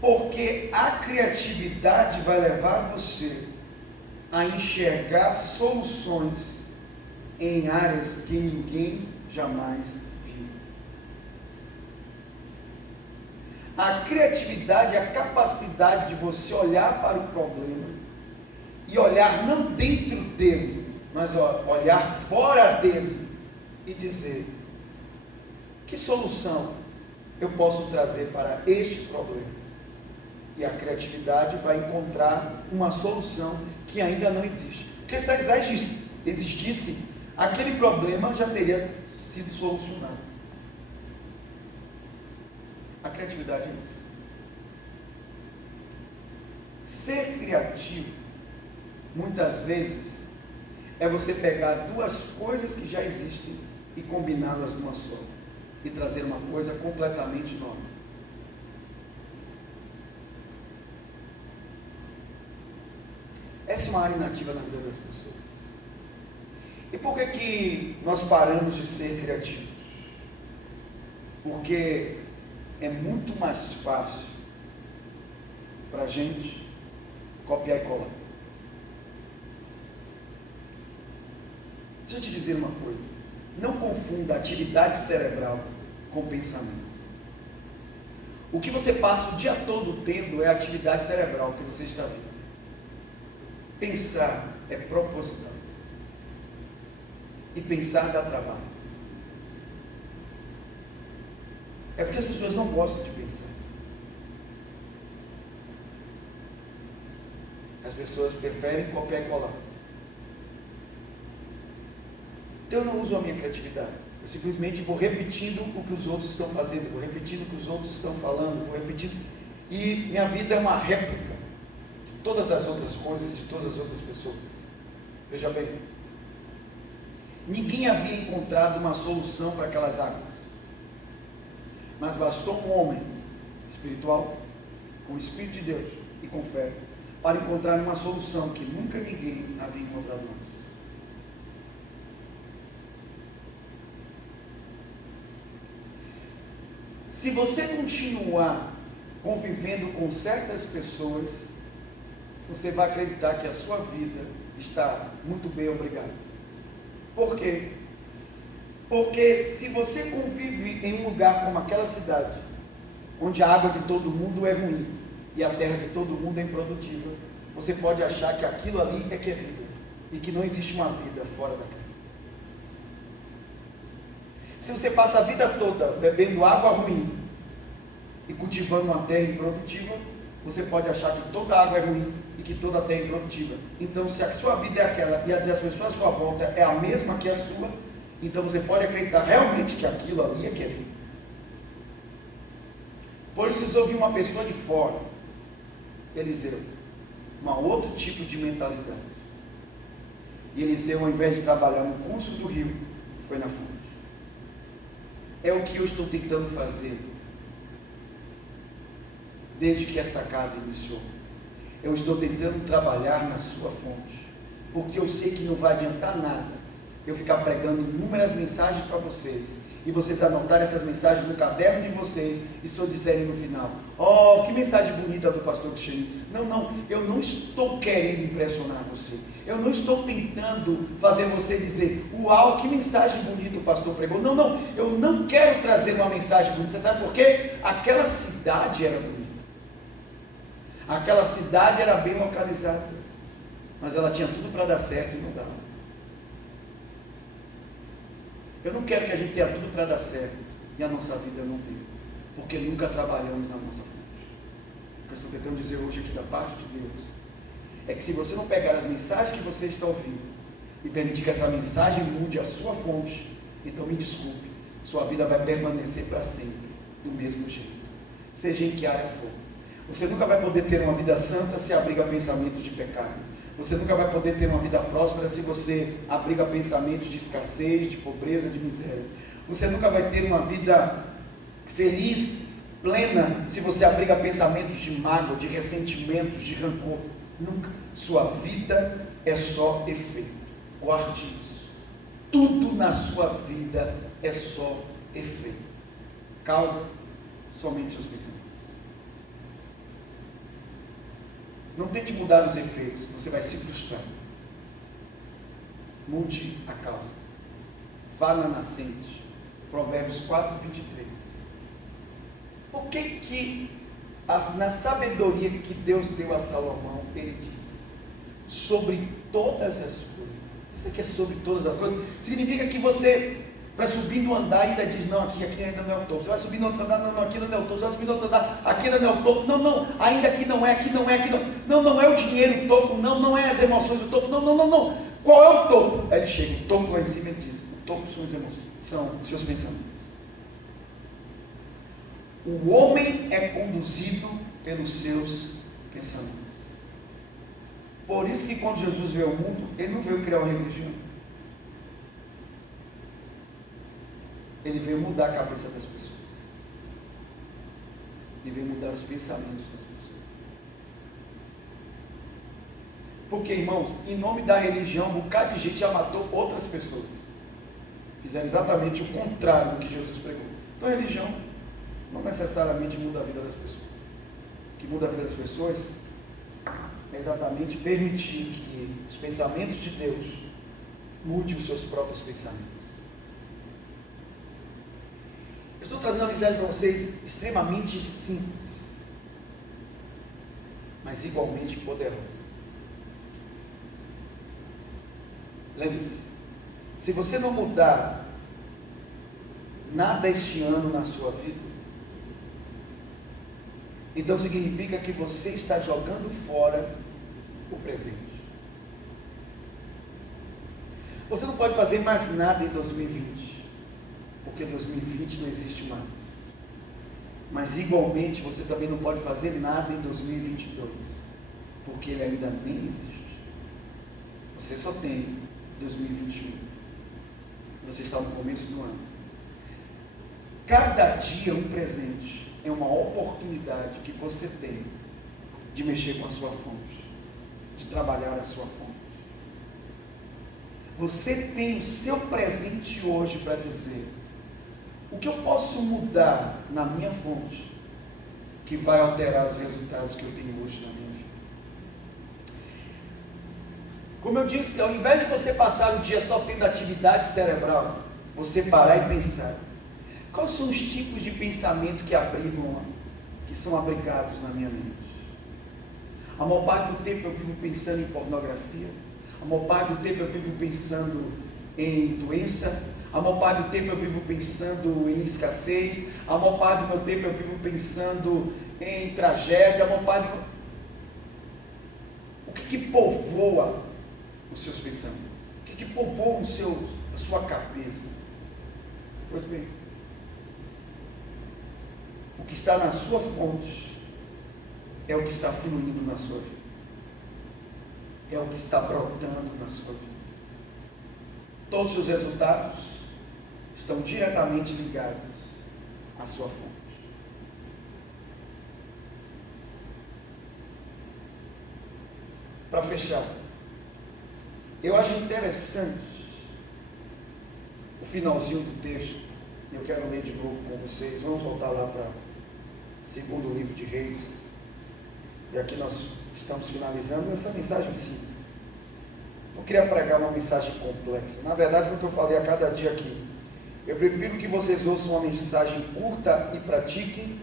Porque a criatividade vai levar você a enxergar soluções em áreas que ninguém jamais viu. A criatividade é a capacidade de você olhar para o problema e olhar não dentro dele, mas olhar fora dele e dizer: que solução eu posso trazer para este problema? E a criatividade vai encontrar uma solução que ainda não existe. Porque se já existisse, aquele problema já teria sido solucionado. A criatividade é isso. Ser criativo, muitas vezes, é você pegar duas coisas que já existem e combiná-las numa só, e trazer uma coisa completamente nova. Essa é uma área inativa na vida das pessoas. E por que nós paramos de ser criativos? Porque é muito mais fácil para a gente copiar e colar. Deixa eu te dizer uma coisa. Não confunda atividade cerebral com pensamento. O que você passa o dia todo tendo é atividade cerebral que você está vendo. Pensar é proposital. E pensar dá trabalho. É porque as pessoas não gostam de pensar. As pessoas preferem copiar e colar. Então eu não uso a minha criatividade. Eu simplesmente vou repetindo o que os outros estão fazendo, vou repetindo o que os outros estão falando, vou repetindo. E minha vida é uma réplica de todas as outras coisas, de todas as outras pessoas. Veja bem, ninguém havia encontrado uma solução para aquelas águas, mas bastou um homem espiritual, com o Espírito de Deus e com fé, para encontrar uma solução que nunca ninguém havia encontrado antes. Se você continuar convivendo com certas pessoas, você vai acreditar que a sua vida está muito bem, obrigado. Por quê? Porque se você convive em um lugar como aquela cidade, onde a água de todo mundo é ruim e a terra de todo mundo é improdutiva, você pode achar que aquilo ali é que é vida e que não existe uma vida fora daquilo. Se você passa a vida toda bebendo água ruim e cultivando uma terra improdutiva, você pode achar que toda água é ruim e que toda a terra é improdutiva. Então, se a sua vida é aquela e a das pessoas à sua volta é a mesma que a sua, então você pode acreditar realmente que aquilo ali é que é vida. Por isso, você ouviu uma pessoa de fora, Eliseu, um outro tipo de mentalidade. E Eliseu, ao invés de trabalhar no curso do rio, foi na fonte. É o que eu estou tentando fazer desde que esta casa iniciou. Eu estou tentando trabalhar na sua fonte, porque eu sei que não vai adiantar nada eu ficar pregando inúmeras mensagens para vocês, e vocês anotarem essas mensagens no caderno de vocês, e só dizerem no final: oh, que mensagem bonita do pastor Cristiano. Não, eu não estou querendo impressionar você, eu não estou tentando fazer você dizer: uau, que mensagem bonita o pastor pregou. Não, eu não quero trazer uma mensagem bonita, sabe por quê? Aquela cidade era bonita, aquela cidade era bem localizada, mas ela tinha tudo para dar certo e não dava. Eu não quero que a gente tenha tudo para dar certo e a nossa vida não dê, porque nunca trabalhamos a nossa fonte. O que eu estou tentando dizer hoje aqui da parte de Deus é que se você não pegar as mensagens que você está ouvindo e permitir que essa mensagem mude a sua fonte, então me desculpe, sua vida vai permanecer para sempre do mesmo jeito, seja em que área for. Você nunca vai poder ter uma vida santa se abriga pensamentos de pecado. Você nunca vai poder ter uma vida próspera se você abriga pensamentos de escassez, de pobreza, de miséria. Você nunca vai ter uma vida feliz, plena, se você abriga pensamentos de mágoa, de ressentimentos, de rancor. Nunca. Sua vida é só efeito. Guarde isso. Tudo na sua vida é só efeito. Causa somente seus pensamentos. Não tente mudar os efeitos, você vai se frustrar. Mude a causa. Vá na nascente. Provérbios 4, 23. Por que na sabedoria que Deus deu a Salomão, ele diz: sobre todas as coisas. Isso aqui é sobre todas as coisas. Significa que você vai subindo um andar e ainda diz: não, aqui ainda não é o topo. Você vai subindo outro andar: não, aqui ainda não é o topo. Você vai subindo outro andar: aqui ainda não é o topo. Não, ainda aqui não é, aqui não é, aqui não. Não é o dinheiro o topo, não é as emoções o topo. Não. Qual é o topo? Aí ele chega: o topo lá em cima, ele diz: o topo são as emoções, são seus pensamentos. O homem é conduzido pelos seus pensamentos. Por isso que quando Jesus veio ao mundo, ele não veio criar uma religião. Ele veio mudar a cabeça das pessoas. Ele veio mudar os pensamentos das pessoas. Porque, irmãos, em nome da religião, um bocado de gente já matou outras pessoas. Fizeram exatamente o contrário do que Jesus pregou. Então, a religião não necessariamente muda a vida das pessoas. O que muda a vida das pessoas é exatamente permitir que os pensamentos de Deus mudem os seus próprios pensamentos. Eu estou trazendo uma mensagem para vocês extremamente simples, mas igualmente poderosa. Lembre-se, se você não mudar nada este ano na sua vida, então significa que você está jogando fora o presente. Você não pode fazer mais nada em 2020, porque 2020 não existe mais. Mas igualmente você também não pode fazer nada em 2022, porque ele ainda nem existe. Você só tem 2021. Você está no começo do ano. Cada dia um presente, é uma oportunidade que você tem de mexer com a sua fonte, de trabalhar a sua fonte. Você tem o seu presente hoje para dizer: o que eu posso mudar na minha fonte que vai alterar os resultados que eu tenho hoje na minha vida? Como eu disse, ao invés de você passar o dia só tendo atividade cerebral, você parar e pensar: quais são os tipos de pensamento que são abrigados na minha mente? A maior parte do tempo eu vivo pensando em pornografia, a maior parte do tempo eu vivo pensando em doença, a maior parte do tempo eu vivo pensando em escassez, a maior parte do meu tempo eu vivo pensando em tragédia, a maior parte que povoa os seus pensamentos? O que povoa a sua cabeça? Pois bem, o que está na sua fonte é o que está fluindo na sua vida, é o que está brotando na sua vida. Todos os seus resultados estão diretamente ligados à sua fonte. Para fechar, eu acho interessante o finalzinho do texto. Eu quero ler de novo com vocês. Vamos voltar lá para segundo livro de Reis. E aqui nós estamos finalizando essa mensagem simples. Não queria pregar uma mensagem complexa. Na verdade, foi o que eu falei a cada dia aqui. Eu prefiro que vocês ouçam uma mensagem curta e pratiquem,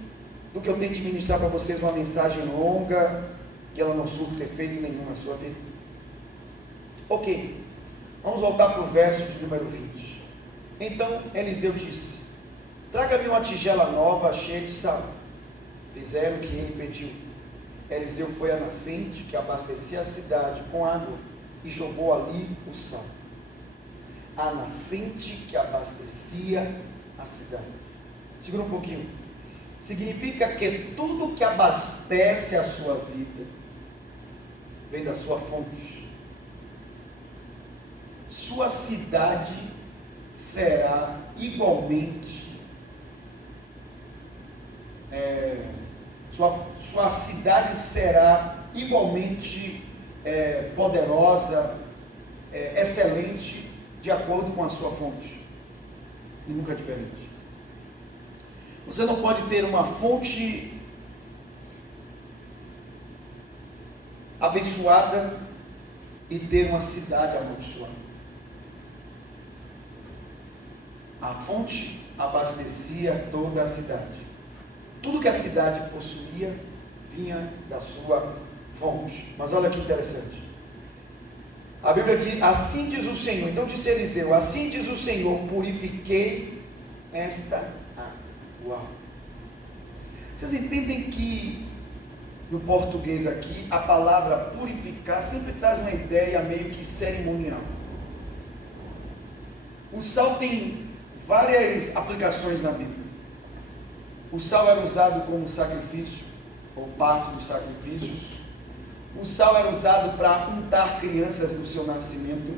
do que eu tente ministrar para vocês uma mensagem longa, que ela não surta efeito nenhum na sua vida. Ok, vamos voltar para o verso de número 20. Então Eliseu disse: traga-me uma tigela nova cheia de sal. Fizeram o que ele pediu. Eliseu foi à nascente que abastecia a cidade com água e jogou ali o sal. A nascente que abastecia a cidade. Segura um pouquinho. Significa que tudo que abastece a sua vida vem da sua fonte. Sua cidade será igualmente sua cidade será igualmente poderosa, excelente, de acordo com a sua fonte, e nunca diferente. Você não pode ter uma fonte abençoada e ter uma cidade amaldiçoada. A fonte abastecia toda a cidade. Tudo que a cidade possuía vinha da sua fonte. Mas olha que interessante. A Bíblia diz: assim diz o Senhor. Então disse Eliseu: assim diz o Senhor, purifiquei esta água. Uau! Vocês entendem que no português aqui a palavra purificar sempre traz uma ideia meio que cerimonial. O sal tem várias aplicações na Bíblia. O sal era usado como sacrifício, ou parte dos sacrifícios. O sal era usado para untar crianças no seu nascimento.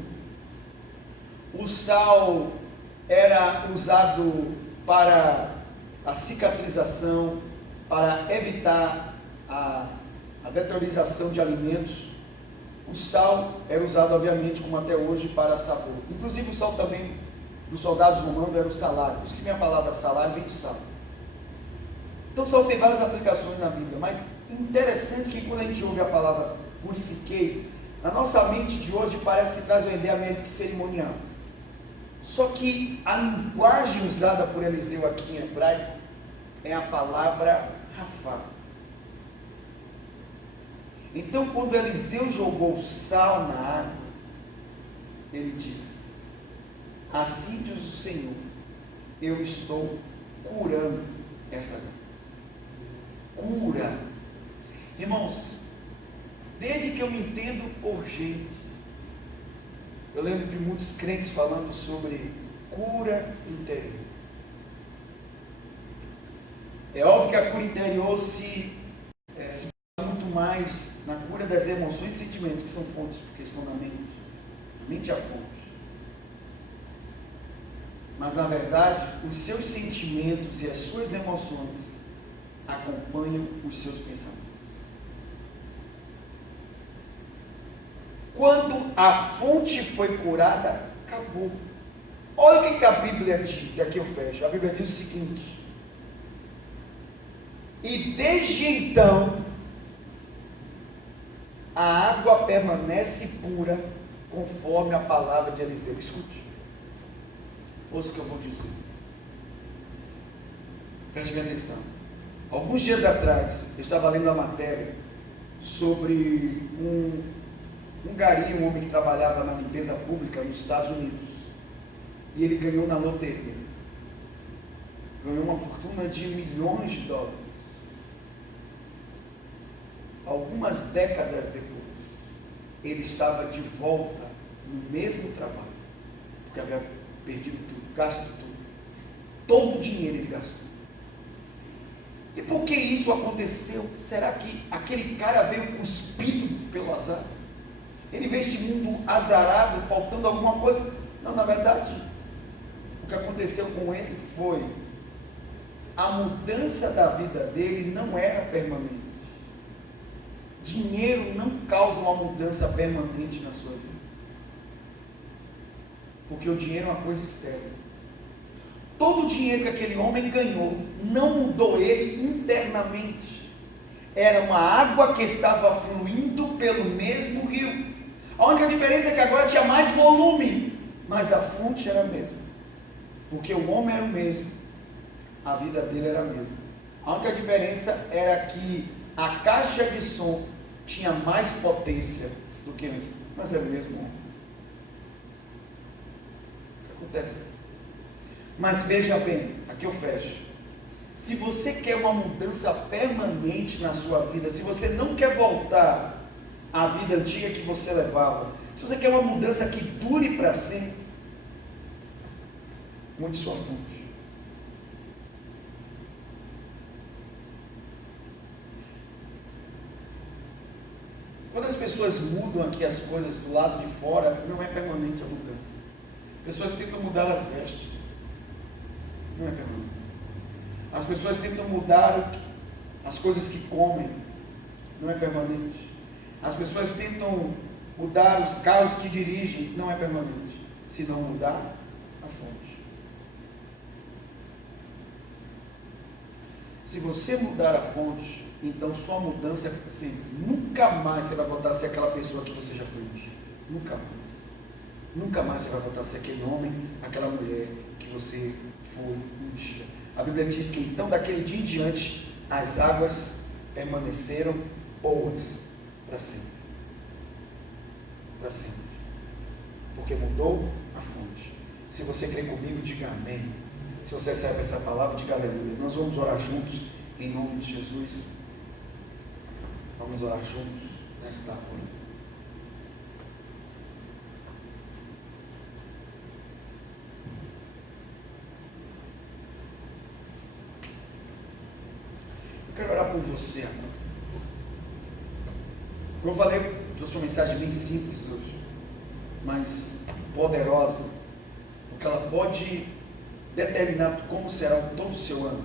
O sal era usado para a cicatrização, para evitar a deteriorização de alimentos. O sal era usado, obviamente, como até hoje, para sabor. Inclusive o sal também dos soldados romanos era o salário. Por isso que minha palavra salário vem de sal. Então o sal tem várias aplicações na Bíblia, mas interessante que quando a gente ouve a palavra purifiquei, na nossa mente de hoje parece que traz uma ideia meio que cerimonial. Só que a linguagem usada por Eliseu aqui em hebraico é a palavra rafá. Então quando Eliseu jogou sal na água, ele diz: assim diz o Senhor, eu estou curando estas águas. Cura. Irmãos, desde que eu me entendo por gente, eu lembro de muitos crentes falando sobre cura interior. É óbvio que a cura interior se basa muito mais na cura das emoções e sentimentos, que são fontes, porque estão na mente. A mente é a fonte. Mas na verdade, os seus sentimentos e as suas emoções acompanham os seus pensamentos. Quando a fonte foi curada, acabou. Olha o que a Bíblia diz, e aqui eu fecho. A Bíblia diz o seguinte: e desde então a água permanece pura, conforme a palavra de Eliseu. Escute, ouça o que eu vou dizer, preste bem atenção. Alguns dias atrás, eu estava lendo a matéria sobre um gari, um homem que trabalhava na limpeza pública nos Estados Unidos, e ele ganhou na loteria, ganhou uma fortuna de milhões de dólares. Algumas décadas depois, ele estava de volta no mesmo trabalho, porque havia perdido tudo, gasto tudo, todo o dinheiro ele gastou. E por que isso aconteceu? Será que aquele cara veio cuspido pelo azar? Ele veio esse mundo azarado, faltando alguma coisa? Não, na verdade, o que aconteceu com ele foi a mudança da vida dele não era permanente. Dinheiro não causa uma mudança permanente na sua vida, porque o dinheiro é uma coisa externa. Todo o dinheiro que aquele homem ganhou não mudou ele internamente. Era uma água que estava fluindo pelo mesmo rio. A única diferença é que agora tinha mais volume, mas a fonte era a mesma, porque o homem era o mesmo, a vida dele era a mesma. A única diferença era que a caixa de som tinha mais potência do que antes, mas era o mesmo homem. O que acontece? Mas veja bem, aqui eu fecho. Se você quer uma mudança permanente na sua vida, se você não quer voltar à vida antiga que você levava, se você quer uma mudança que dure para sempre, mude sua fonte. Quando as pessoas mudam aqui as coisas do lado de fora, não é permanente a mudança. Pessoas tentam mudar as vestes, não é permanente. As pessoas tentam mudar as coisas que comem, não é permanente. As pessoas tentam mudar os carros que dirigem, não é permanente, se não mudar a fonte. Se você mudar a fonte, então sua mudança é para sempre. Nunca mais você vai voltar a ser aquela pessoa que você já foi um dia. Nunca mais. Nunca mais você vai voltar a ser aquele homem, aquela mulher que você foi um dia. A Bíblia diz que então daquele dia em diante as águas permaneceram boas para sempre. Para sempre. Porque mudou a fonte. Se você crê comigo, diga amém. Se você recebe essa palavra, diga aleluia. Nós vamos orar juntos em nome de Jesus. Vamos orar juntos nesta hora. Eu quero orar por você agora. Eu falei, trouxe uma mensagem bem simples hoje, mas poderosa, porque ela pode determinar como será todo o seu ano.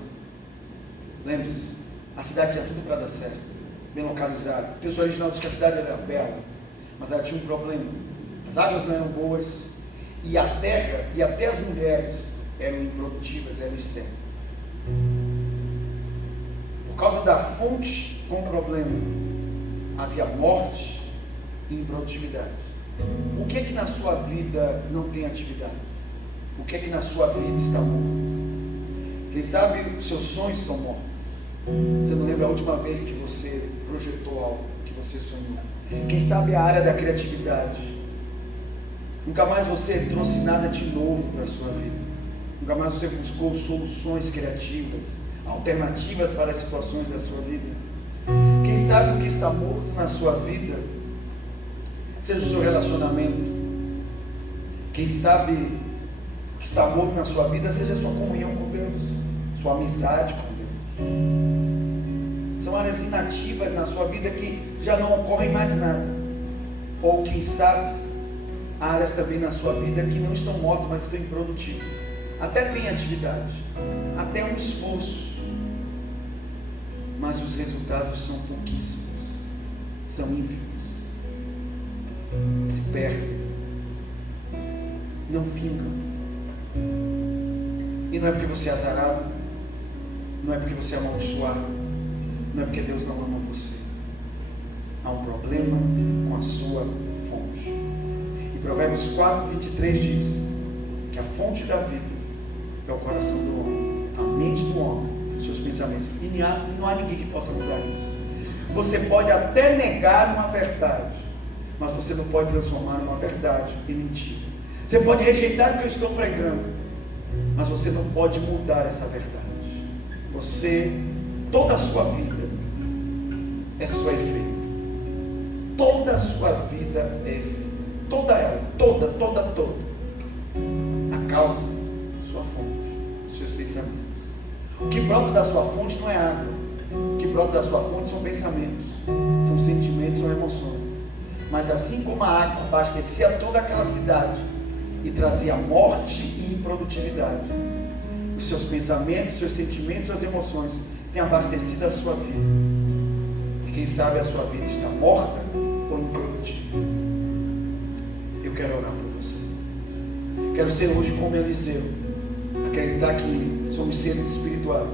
Lembre-se, a cidade tinha tudo para dar certo, bem localizada. O texto original diz que a cidade era bela, mas ela tinha um problema. As águas não eram boas, e a terra e até as mulheres eram improdutivas, eram externas. Por causa da fonte com problema, havia morte e improdutividade. O que é que na sua vida não tem atividade? O que é que na sua vida está morto? Quem sabe os seus sonhos estão mortos. Você não lembra a última vez que você projetou algo, que você sonhou? Quem sabe a área da criatividade. Nunca mais você trouxe nada de novo para a sua vida. Nunca mais você buscou soluções criativas, alternativas para as situações da sua vida. Quem sabe o que está morto na sua vida, seja o seu relacionamento. Quem sabe o que está morto na sua vida, seja a sua comunhão com Deus, sua amizade com Deus. São áreas inativas na sua vida que já não ocorrem mais nada. Ou quem sabe, áreas também na sua vida que não estão mortas, mas estão improdutivas. Até tem atividade, até um esforço, mas os resultados são pouquíssimos, são ínfimos, se perdem, não vingam. E não é porque você é azarado, não é porque você é amaldiçoado, não é porque Deus não ama você. Há um problema com a sua fonte. E Provérbios 4:23 diz que a fonte da vida é o coração do homem, a mente do homem, os seus pensamentos. E não há ninguém que possa mudar isso. Você pode até negar uma verdade, mas você não pode transformar uma verdade em mentira. Você pode rejeitar o que eu estou pregando, mas você não pode mudar essa verdade. Você, toda a sua vida é só efeito. toda a sua vida é efêmera. Toda ela, toda. A causa, sua fonte, seus pensamentos. O que brota da sua fonte não é água. O que brota da sua fonte são pensamentos, são sentimentos, são emoções. Mas assim como a água abastecia toda aquela cidade e trazia morte e improdutividade, os seus pensamentos, seus sentimentos, suas emoções têm abastecido a sua vida. E quem sabe a sua vida está morta ou improdutiva. Eu quero orar por você. Quero ser hoje como Eliseu, acreditar que somos seres espirituais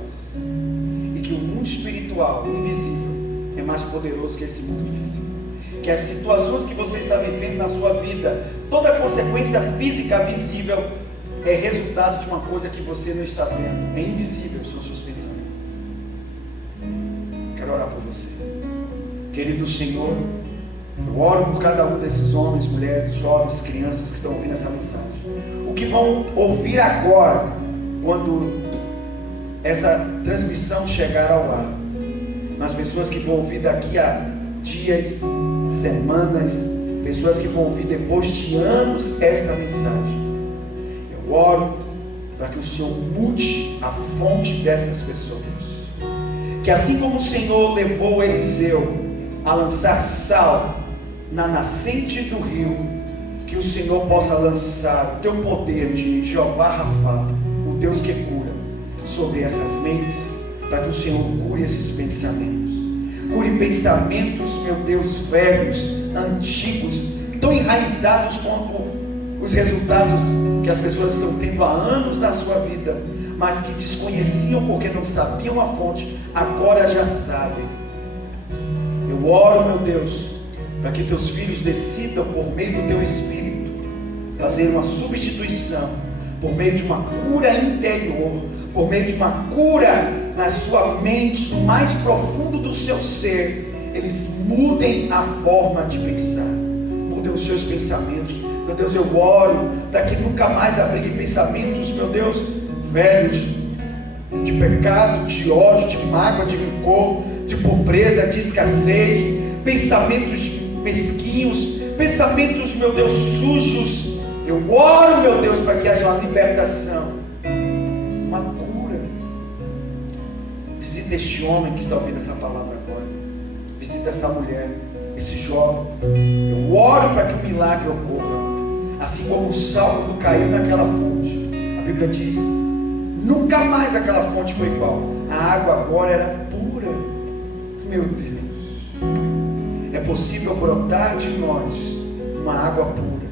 e que o mundo espiritual, invisível, é mais poderoso que esse mundo físico. Que as situações que você está vivendo na sua vida, toda a consequência física visível é resultado de uma coisa que você não está vendo, é invisível, são seus pensamentos. Quero orar por você. Querido Senhor, eu oro por cada um desses homens, mulheres, jovens, crianças que estão ouvindo essa mensagem. O que vão ouvir agora, quando essa transmissão chegar ao ar, nas pessoas que vão ouvir daqui a dias, semanas, pessoas que vão ouvir depois de anos esta mensagem. Eu oro para que o Senhor mude a fonte dessas pessoas. Que assim como o Senhor levou Eliseu a lançar sal na nascente do rio, que o Senhor possa lançar o teu poder de Jeová Rafa, o Deus que cura, sobre essas mentes, para que o Senhor cure esses pensamentos. Cure pensamentos, meu Deus, velhos, antigos, tão enraizados quanto os resultados que as pessoas estão tendo há anos na sua vida, mas que desconheciam porque não sabiam a fonte, agora já sabem. Eu oro, meu Deus, para que teus filhos decidam, por meio do teu Espírito, fazer uma substituição, por meio de uma cura interior, por meio de uma cura na sua mente, no mais profundo do seu ser, eles mudem a forma de pensar, mudem os seus pensamentos. Meu Deus, eu oro para que nunca mais abrigue pensamentos, meu Deus, velhos, de pecado, de ódio, de mágoa, de rancor, de pobreza, de escassez, pensamentos mesquinhos, pensamentos, meu Deus, sujos. Eu oro, meu Deus, para que haja uma libertação, uma cura. Visita este homem que está ouvindo essa palavra agora, visita essa mulher, esse jovem. Eu oro para que o milagre ocorra, assim como o sal quando caiu naquela fonte. A Bíblia diz: nunca mais aquela fonte foi igual. A água agora era pura. Meu Deus, é possível brotar de nós uma água pura,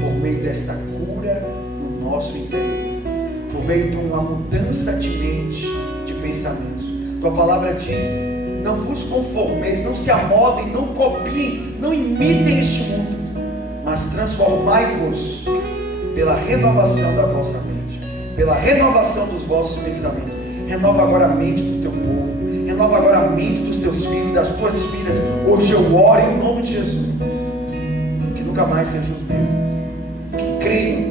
por meio desta cura no nosso interior, por meio de uma mudança de mente, de pensamentos. Tua palavra diz: não vos conformeis, não se amodem, não copiem, não imitem este mundo, mas transformai-vos pela renovação da vossa mente, pela renovação dos vossos pensamentos. Renova agora a mente do teu povo, renova agora a mente dos teus filhos, das tuas filhas. Hoje eu oro em nome de Jesus, que nunca mais sejam os mesmos, que creiam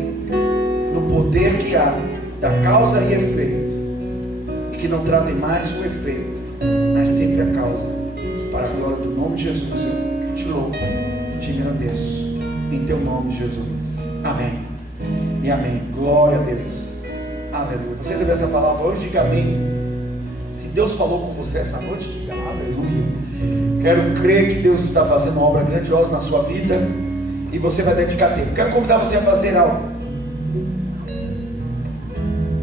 no poder que há da causa e efeito, e que não tratem mais o efeito, mas sempre a causa. Para a glória do nome de Jesus, eu te louvo, te agradeço, em teu nome, Jesus. Amém e amém. Glória a Deus. Aleluia. Você recebeu essa palavra hoje? Diga amém. Se Deus falou com você essa noite, diga aleluia. Quero crer que Deus está fazendo uma obra grandiosa na sua vida e você vai dedicar tempo. Quero convidar você a fazer algo.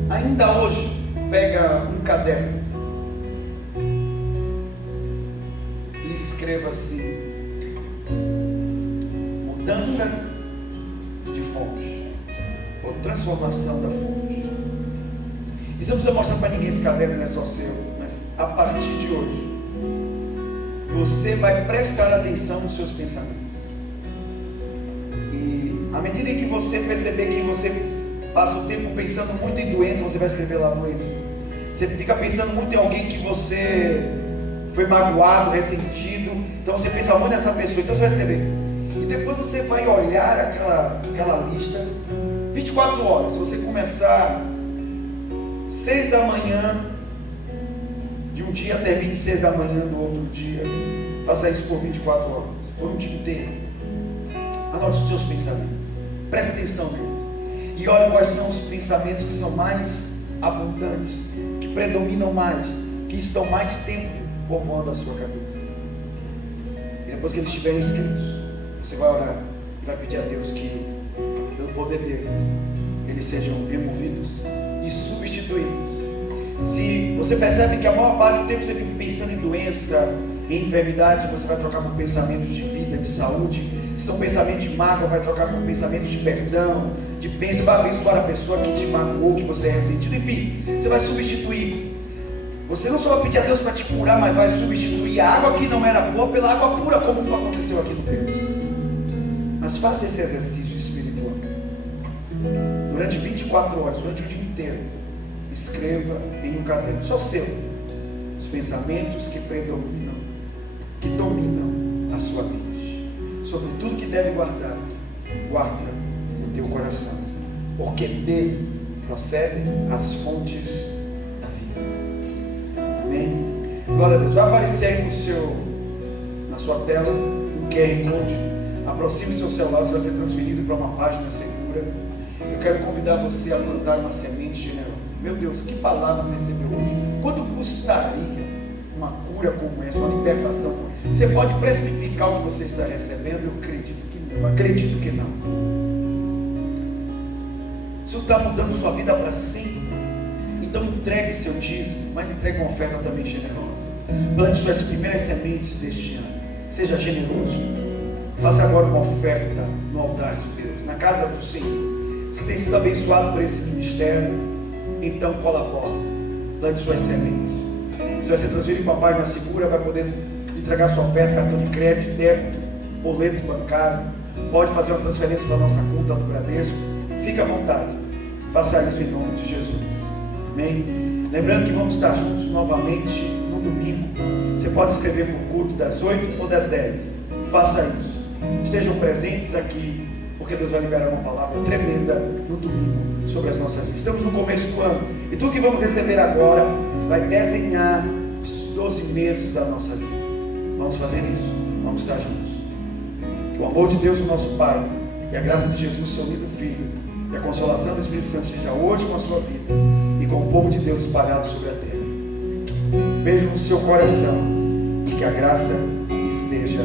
Ainda hoje, pega um caderno e escreva assim: mudança de fonte, ou transformação da fonte. E você não precisa mostrar para ninguém esse caderno, não é só seu, mas a partir de hoje você vai prestar atenção nos seus pensamentos. E à medida em que você perceber que você passa o tempo pensando muito em doença, você vai escrever lá doença. Você fica pensando muito em alguém que você foi magoado, ressentido, então você pensa muito nessa pessoa, então você vai escrever. E depois você vai olhar aquela lista 24 horas. Se você começar 6 da manhã de um dia, termine 6 da manhã do outro dia. Faça isso por 24 horas, por um dia inteiro. Anote os seus pensamentos, preste atenção neles e olhe quais são os pensamentos que são mais abundantes, que predominam mais, que estão mais tempo povoando a sua cabeça. E depois que eles estiverem escritos, você vai orar e vai pedir a Deus que, pelo poder deles, eles sejam removidos e substituídos. Se você percebe que a maior parte do tempo você fica pensando em doença, em enfermidade, você vai trocar por pensamentos de vida, de saúde. Se são pensamentos de mágoa, vai trocar por pensamentos de perdão, de bênção, vai abençoar a pessoa que te magoou, que você é ressentido. Enfim, você vai substituir. Você não só vai pedir a Deus para te curar, mas vai substituir a água que não era boa pela água pura, como aconteceu aqui no templo. Mas faça esse exercício espiritual. Durante 24 horas, durante o dia inteiro, escreva em um caderno, só seu, os pensamentos que predominam, que dominam a sua mente. Sobre tudo que deve guardar, guarda o teu coração, porque dele procedem as fontes da vida. Amém? Glória a Deus. Vai aparecer aí na sua tela um QR Code. Aproxime o seu celular, você vai ser transferido para uma página segura. Eu quero convidar você a plantar uma semente generosa. Meu Deus, que palavra você recebeu hoje? Quanto custaria uma cura como essa, uma libertação? Você pode precificar o que você está recebendo? Eu acredito que não. Acredito que não. Isso está mudando sua vida para sempre. Então entregue seu dízimo, mas entregue uma oferta também generosa. Plante suas primeiras sementes deste ano. Seja generoso. Faça agora uma oferta no altar de Deus, na casa do Senhor. Se tem sido abençoado por esse ministério, então colabore. Plante suas sementes. Você vai ser transferido para uma página segura, vai poder entregar sua oferta, cartão de crédito, débito, boleto bancário. Pode fazer uma transferência para a nossa conta do Bradesco. Fique à vontade. Faça isso em nome de Jesus. Amém? Lembrando que vamos estar juntos novamente no domingo. Você pode se inscrever para o culto das 8 ou das 10. Faça isso. Estejam presentes aqui, porque Deus vai liberar uma palavra tremenda no domingo sobre as nossas vidas. Estamos no começo do ano e tudo que vamos receber agora vai desenhar os 12 meses da nossa vida. Vamos fazer isso, vamos estar juntos. Que o amor de Deus, o nosso Pai, e a graça de Jesus, seu único Filho, e a consolação do Espírito Santo seja hoje com a sua vida e com o povo de Deus espalhado sobre a terra. Beijo no seu coração e que a graça esteja